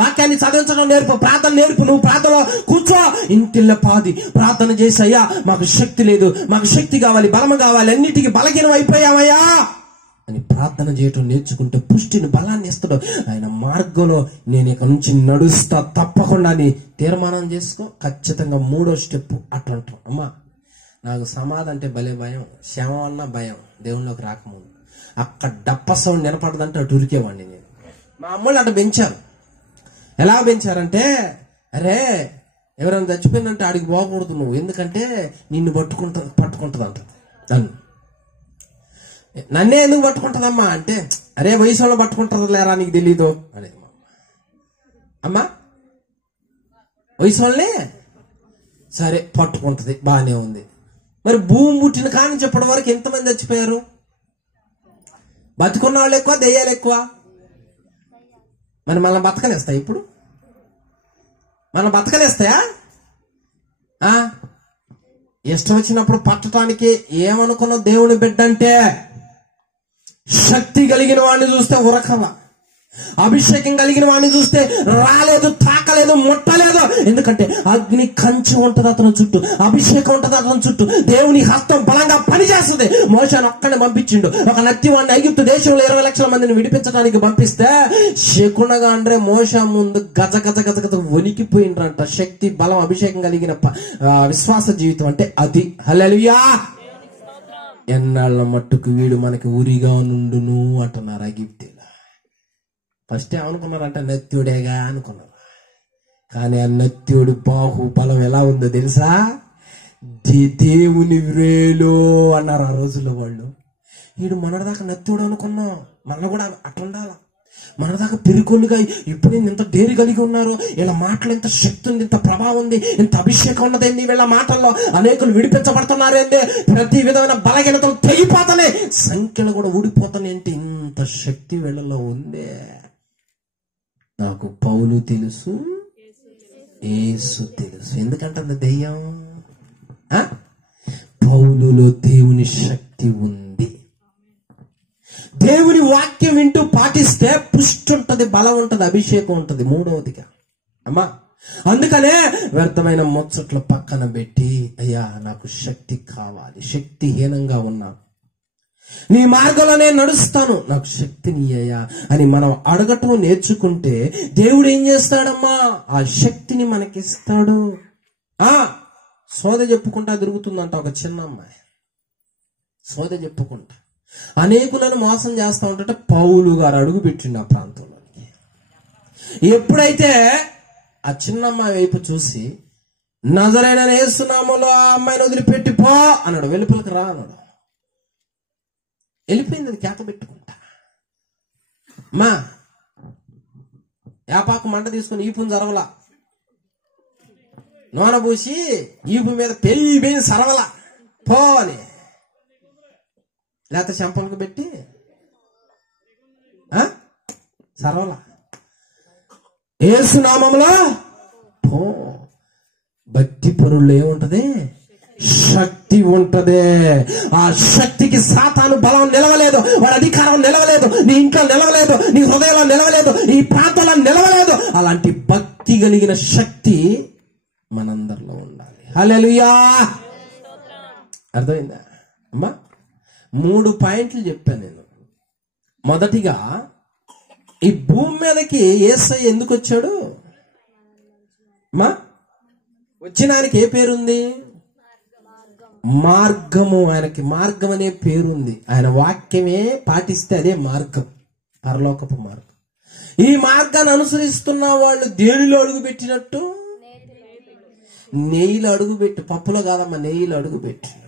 వాక్యాన్ని చదివించడం నేర్పు, ప్రార్థన నేర్పు. నువ్వు ప్రార్థనలో కూర్చో, ఇంటిల్ల పాది ప్రార్థన చేసి, అయ్యా మాకు శక్తి లేదు, మాకు శక్తి కావాలి, బలము కావాలి, అన్నిటికీ బలహీనం అయిపోయామయ్యా అని ప్రార్థన చేయటం నేర్చుకుంటే పుష్టిని, బలాన్ని ఇస్తాడు. ఆయన మార్గంలో నేను ఇక నుంచి నడుస్తా తప్పకుండా అని తీర్మానం చేసుకో. ఖచ్చితంగా 3వ స్టెప్ అట్లా అంటాం. అమ్మా నాకు సమాధి అంటే భలే భయం, శవం అన్నా భయం. దేవుళ్ళలోకి రాకముందు అక్కడ డప్ప సౌండ్ వినపడదంటే అటు ఉరికేవాడిని నేను. మా అమ్మోళ్ళు అట్లా పెంచారు. ఎలా పెంచారంటే, అరే ఎవరైనా చచ్చిపోయిందంటే ఆడికి పోకూడదు నువ్వు, ఎందుకంటే నిన్ను పట్టుకుంటుంది అంట. నన్నే ఎందుకు పట్టుకుంటుందమ్మా అంటే, అరే వయసులో పట్టుకుంటుంది లేరా నీకు తెలీదు అనేది. అమ్మా వయసులోనే సరే పట్టుకుంటుంది, బాగానే ఉంది. మరి భూమి పుట్టిన కానీ చెప్పడం వరకు ఎంతమంది చచ్చిపోయారు? బతుకున్న వాళ్ళు ఎక్కువ, దెయ్యాలు ఎక్కువ. మరి మనం బతకలేస్తాయి? ఇప్పుడు మనం బతకలేస్తాయా? ఇష్టం వచ్చినప్పుడు పట్టడానికి ఏమనుకున్న దేవుని బిడ్డ అంటే శక్తి కలిగిన వాడిని చూస్తే ఉరకవ, అభిషేకం కలిగిన వాడిని చూస్తే రాలేదు, తాకలేదు, ముట్టలేదు. ఎందుకంటే అగ్ని కంచి ఉంటది అతని చుట్టూ, అభిషేకం ఉంటది అతని చుట్టూ, దేవుని హస్తం బలంగా పనిచేస్తుంది. మోషేను ఒక్కడే పంపించిండు. ఒక నత్తివాడిని ఐగుప్తు దేశంలో 20 లక్షల మందిని విడిపించడానికి పంపిస్తే శకునగా అంటే మోషే ముందు గజ గజ గజ గజ వణికిపోయిండ్రంట. శక్తి, బలం, అభిషేకం కలిగిన విశ్వాస జీవితం అంటే అది. హల్లెలూయా. ఎన్నాళ్ళ మట్టుకు వీడు మనకి ఊరిగా నుండును అంటున్నారు ఐగుప్తీయులు. ఫస్ట్ ఏమనుకున్నారంటే నత్యుడేగా అనుకున్నారు. కానీ ఆ నత్యుడు బాహుబలం ఎలా ఉందో తెలుసా? దేవుని వ్రేలో అన్నారు ఆ రోజుల్లో వాళ్ళు. వీడు మనదాకా నత్యుడు అనుకున్నాం, మన కూడా అట్లా ఉండాల. మనదాకా పెరుకొల్లుగా ఇప్పుడు ఇంత డేరి కలిగి ఉన్నారు, వీళ్ళ మాటలు ఎంత శక్తి ఉంది, ఇంత ప్రభావం ఉంది, ఇంత అభిషేకం ఉన్నదేంది వీళ్ళ మాటల్లో, అనేకులు విడిపించబడుతున్నారేంది, ప్రతి విధమైన బలహీనతలు తెగిపోతానే, సంఖ్యలు కూడా ఊడిపోతానే. అంటే ఇంత శక్తి వీళ్ళలో ఉందే. నాకు పౌలు తెలుసు, యేసు తెలుసు. ఎందుకంటే అంత దెయ్యం పౌలులో దేవుని శక్తి ఉంది. దేవుని వాక్యం వింటూ పాటిస్తే పుష్టి ఉంటది, బలం ఉంటది, అభిషేకం ఉంటది. 3వదిగా అమ్మా అందుకనే వ్యర్థమైన ముచ్చట్లు పక్కన పెట్టి, అయ్యా నాకు శక్తి కావాలి, శక్తిహీనంగా ఉన్నాను, నీ మార్గంలో నేను నడుస్తాను, నాకు శక్తిని అయ్యా అని మనం అడగటం నేర్చుకుంటే దేవుడు ఏం చేస్తాడమ్మా? ఆ శక్తిని మనకిస్తాడు. సోద చెప్పుకుంటా తిరుగుతుందంట ఒక చిన్న అమ్మాయి. సోద చెప్పుకుంటా అనేకులను మోసం చేస్తా ఉంటే పౌలు గారు అడుగు పెట్టిండు ఆ ప్రాంతంలోకి. ఎప్పుడైతే ఆ చిన్న అమ్మాయి వైపు చూసి నజరైన యేసు నామములో ఆ అమ్మాయిని వదిలిపెట్టి పో అన్నాడు. వెలుపలికి రా అన్నాడు. వెళ్ళిపోయింది. అది కేక పెట్టుకుంటా. మా యాపాకు మంట తీసుకుని ఈపుని జరవలా, నూనె పూసి ఈపు మీద పెళ్ళి సరవలా పో అని, లేకపోతే చెంపలకు పెట్టి సరవలా. యేసు నామములో పో. భక్తి పరుల్లో ఏముంటది? శక్తి ఉంటదే. ఆ శక్తికి సాతాను బలం నిలవలేదు, వాడి అధికారం నిలవలేదు, నీ ఇంట్లో నిలవలేదు, నీ హృదయంలో నిలవలేదు, ఈ ప్రాంతంలో నిలవలేదు. అలాంటి భక్తి కలిగిన శక్తి మనందరిలో ఉండాలి. హల్లెలూయా. అర్థమైందా అమ్మా? 3 పాయింట్లు చెప్పాను నేను. మొదటిగా ఈ భూమి మీదకి యేసయ్య ఎందుకు వచ్చాడు? అమ్మా వచ్చిన ఆయనకి ఏ పేరుంది? మార్గము. ఆయనకి మార్గం అనే పేరుంది. ఆయన వాక్యమే పాటిస్తే అదే మార్గం, పరలోకపు మార్గం. ఈ మార్గాన్ని అనుసరిస్తున్న వాళ్ళు దేనిలో అడుగు పెట్టినట్టు? నెయ్యిలో అడుగు పెట్టి, పప్పులో కాదమ్మా, నెయ్యిలో అడుగు పెట్టినట్టు.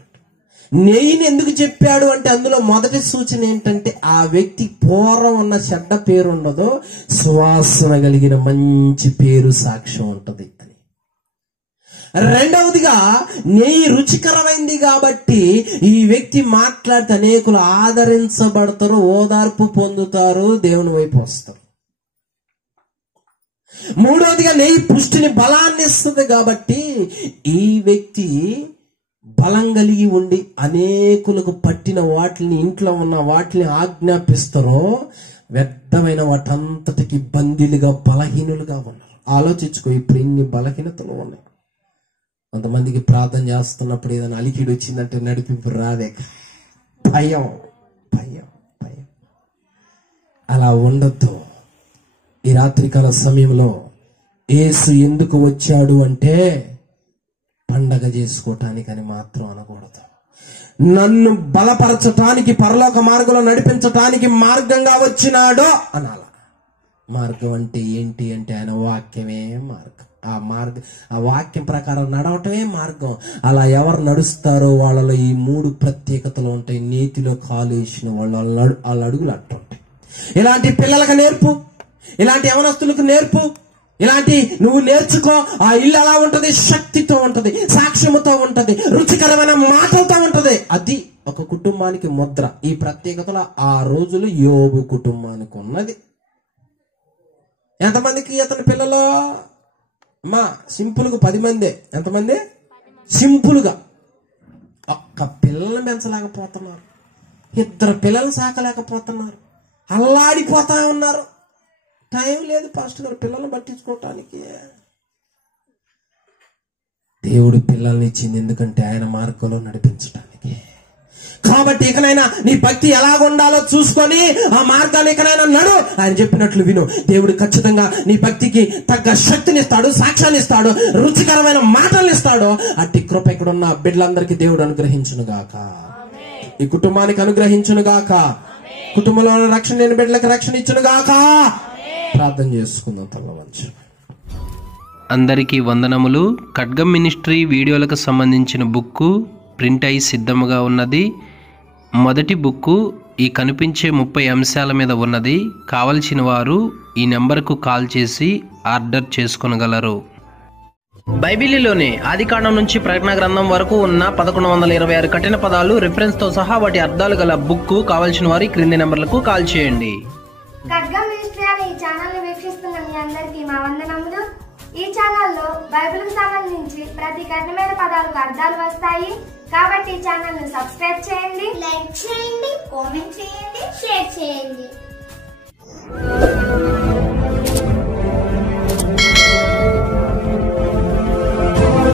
నెయ్యిని ఎందుకు చెప్పాడు అంటే అందులో మొదటి సూచన ఏంటంటే ఆ వ్యక్తి పూర్వం ఉన్న చెడ్డ పేరు ఉండదు, సువాసన కలిగిన మంచి పేరు సాక్ష్యం ఉంటది అని. రెండవదిగా నెయ్యి రుచికరమైంది కాబట్టి ఈ వ్యక్తి మాట్లాడితే అనేకులు ఆదరించబడతారు, ఓదార్పు పొందుతారు, దేవుని వైపు వస్తారు. మూడవదిగా నెయ్యి పుష్టిని, బలాన్ని ఇస్తుంది కాబట్టి ఈ వ్యక్తి బలం కలిగి ఉండి అనేకులకు పట్టిన వాటిని, ఇంట్లో ఉన్న వాటిని ఆజ్ఞాపిస్తారో వ్యర్థమైన వాటంతటికి బందీలుగా, బలహీనులుగా ఉన్నారు. ఆలోచించుకో, ఇప్పుడు ఇన్ని బలహీనతలు ఉన్నాయి. కొంతమందికి ప్రార్థన చేస్తున్నప్పుడు ఏదైనా అలికిడి వచ్చిందంటే నడిపింపు రాదే, భయం భయం భయం. అలా ఉండొద్దు. ఈ రాత్రికాల సమయంలో యేసు ఎందుకు వచ్చాడు అంటే పండగ చేసుకోవటానికని మాత్రం అనకూడదు. నన్ను బలపరచటానికి, పరలోక మార్గంలో నడిపించటానికి మార్గంగా వచ్చినాడో అనాల. మార్గం అంటే ఏంటి అంటే ఆయన వాక్యమే మార్గం. ఆ వాక్యం ప్రకారం నడవటమే మార్గం. అలా ఎవరు నడుస్తారో వాళ్ళలో ఈ 3 ప్రత్యేకతలు ఉంటాయి. నీతిలో కాలు వేసిన వాళ్ళ అడుగులు అట్టుంటాయి. ఇలాంటి పిల్లలకు నేర్పు, ఇలాంటి యవనస్తులకు నేర్పు, ఇలాంటి నువ్వు నేర్చుకో. ఆ ఇల్లు ఎలా ఉంటది? శక్తితో ఉంటది, సాక్ష్యముతో ఉంటది, రుచికరమైన మాటలతో ఉంటది. అది ఒక కుటుంబానికి ముద్ర. ఈ ప్రత్యేకతలో ఆ రోజులు యోబు కుటుంబానికి ఉన్నది. ఎంతమందికి అతని పిల్లలు? మా సింపుల్గా 10 మందే. ఎంతమంది? సింపుల్గా. ఒక్క పిల్లల్ని పెంచలేకపోతున్నారు, 2 పిల్లలు సాకలేకపోతున్నారు, అల్లాడిపోతా ఉన్నారు. టైం లేదు పాస్టర్ గారు పిల్లల్ని పట్టించుకోవటానికి. దేవుడు పిల్లల్ని ఇచ్చింది ఎందుకంటే ఆయన మార్గంలో నడిపించడానికి. కాబట్టి ఇకనైనా నీ భక్తి ఎలాగుండాలో చూసుకొని ఆ మార్గాన్ని ఇకనైనా నడు. ఆయన చెప్పినట్లు విను. దేవుడు ఖచ్చితంగా నీ భక్తికి తగ్గ శక్తిని ఇస్తాడు, సాక్ష్యాన్ని ఇస్తాడు, రుచికరమైన మాటలు ఇస్తాడు. అట్టి కృప ఇక్కడున్న బిడ్డలందరికీ దేవుడు అనుగ్రహించును గాక, ఈ కుటుంబానికి అనుగ్రహించును గాక, కుటుంబంలో రక్షణ లేని బిడ్డలకు రక్షణ ఇచ్చును గాక. ప్రార్థన చేసుకుందాం తల వంచి. అందరికీ వందనములు. ఖడ్గం మినిస్ట్రీ వీడియోలకు సంబంధించిన బుక్కు ప్రింట్ అయి సిద్ధముగా ఉన్నది. మొదటి బుక్కు ఈ కనిపించే 30 అంశాల మీద ఉన్నది. కావలసిన వారు ఈ నెంబర్కు కాల్ చేసి ఆర్డర్ చేసుకొనగలరు. బైబిలులోనే ఆదికాండం నుంచి ప్రకటన గ్రంథం వరకు ఉన్న 1126 కఠిన పదాలు రిఫరెన్స్తో సహా వాటి అర్థాలు గల బుక్కు కావలసిన వారు క్రింది నెంబర్లకు కాల్ చేయండి. ఖడ్గం మినిస్ట్రీ అనే ఈ ఛానల్ ని వీక్షిస్తున్న మీ అందరికీ మా వందనములు. ఈ ఛానల్లో బైబిల్కి సంబంధించి ప్రతి కఠినమైన పదాలకు అర్థాలు వస్తాయి. కాబట్టి ఈ ఛానల్ ని సబ్స్క్రైబ్ చేయండి, లైక్ చేయండి, కామెంట్ చేయండి, షేర్ చేయండి.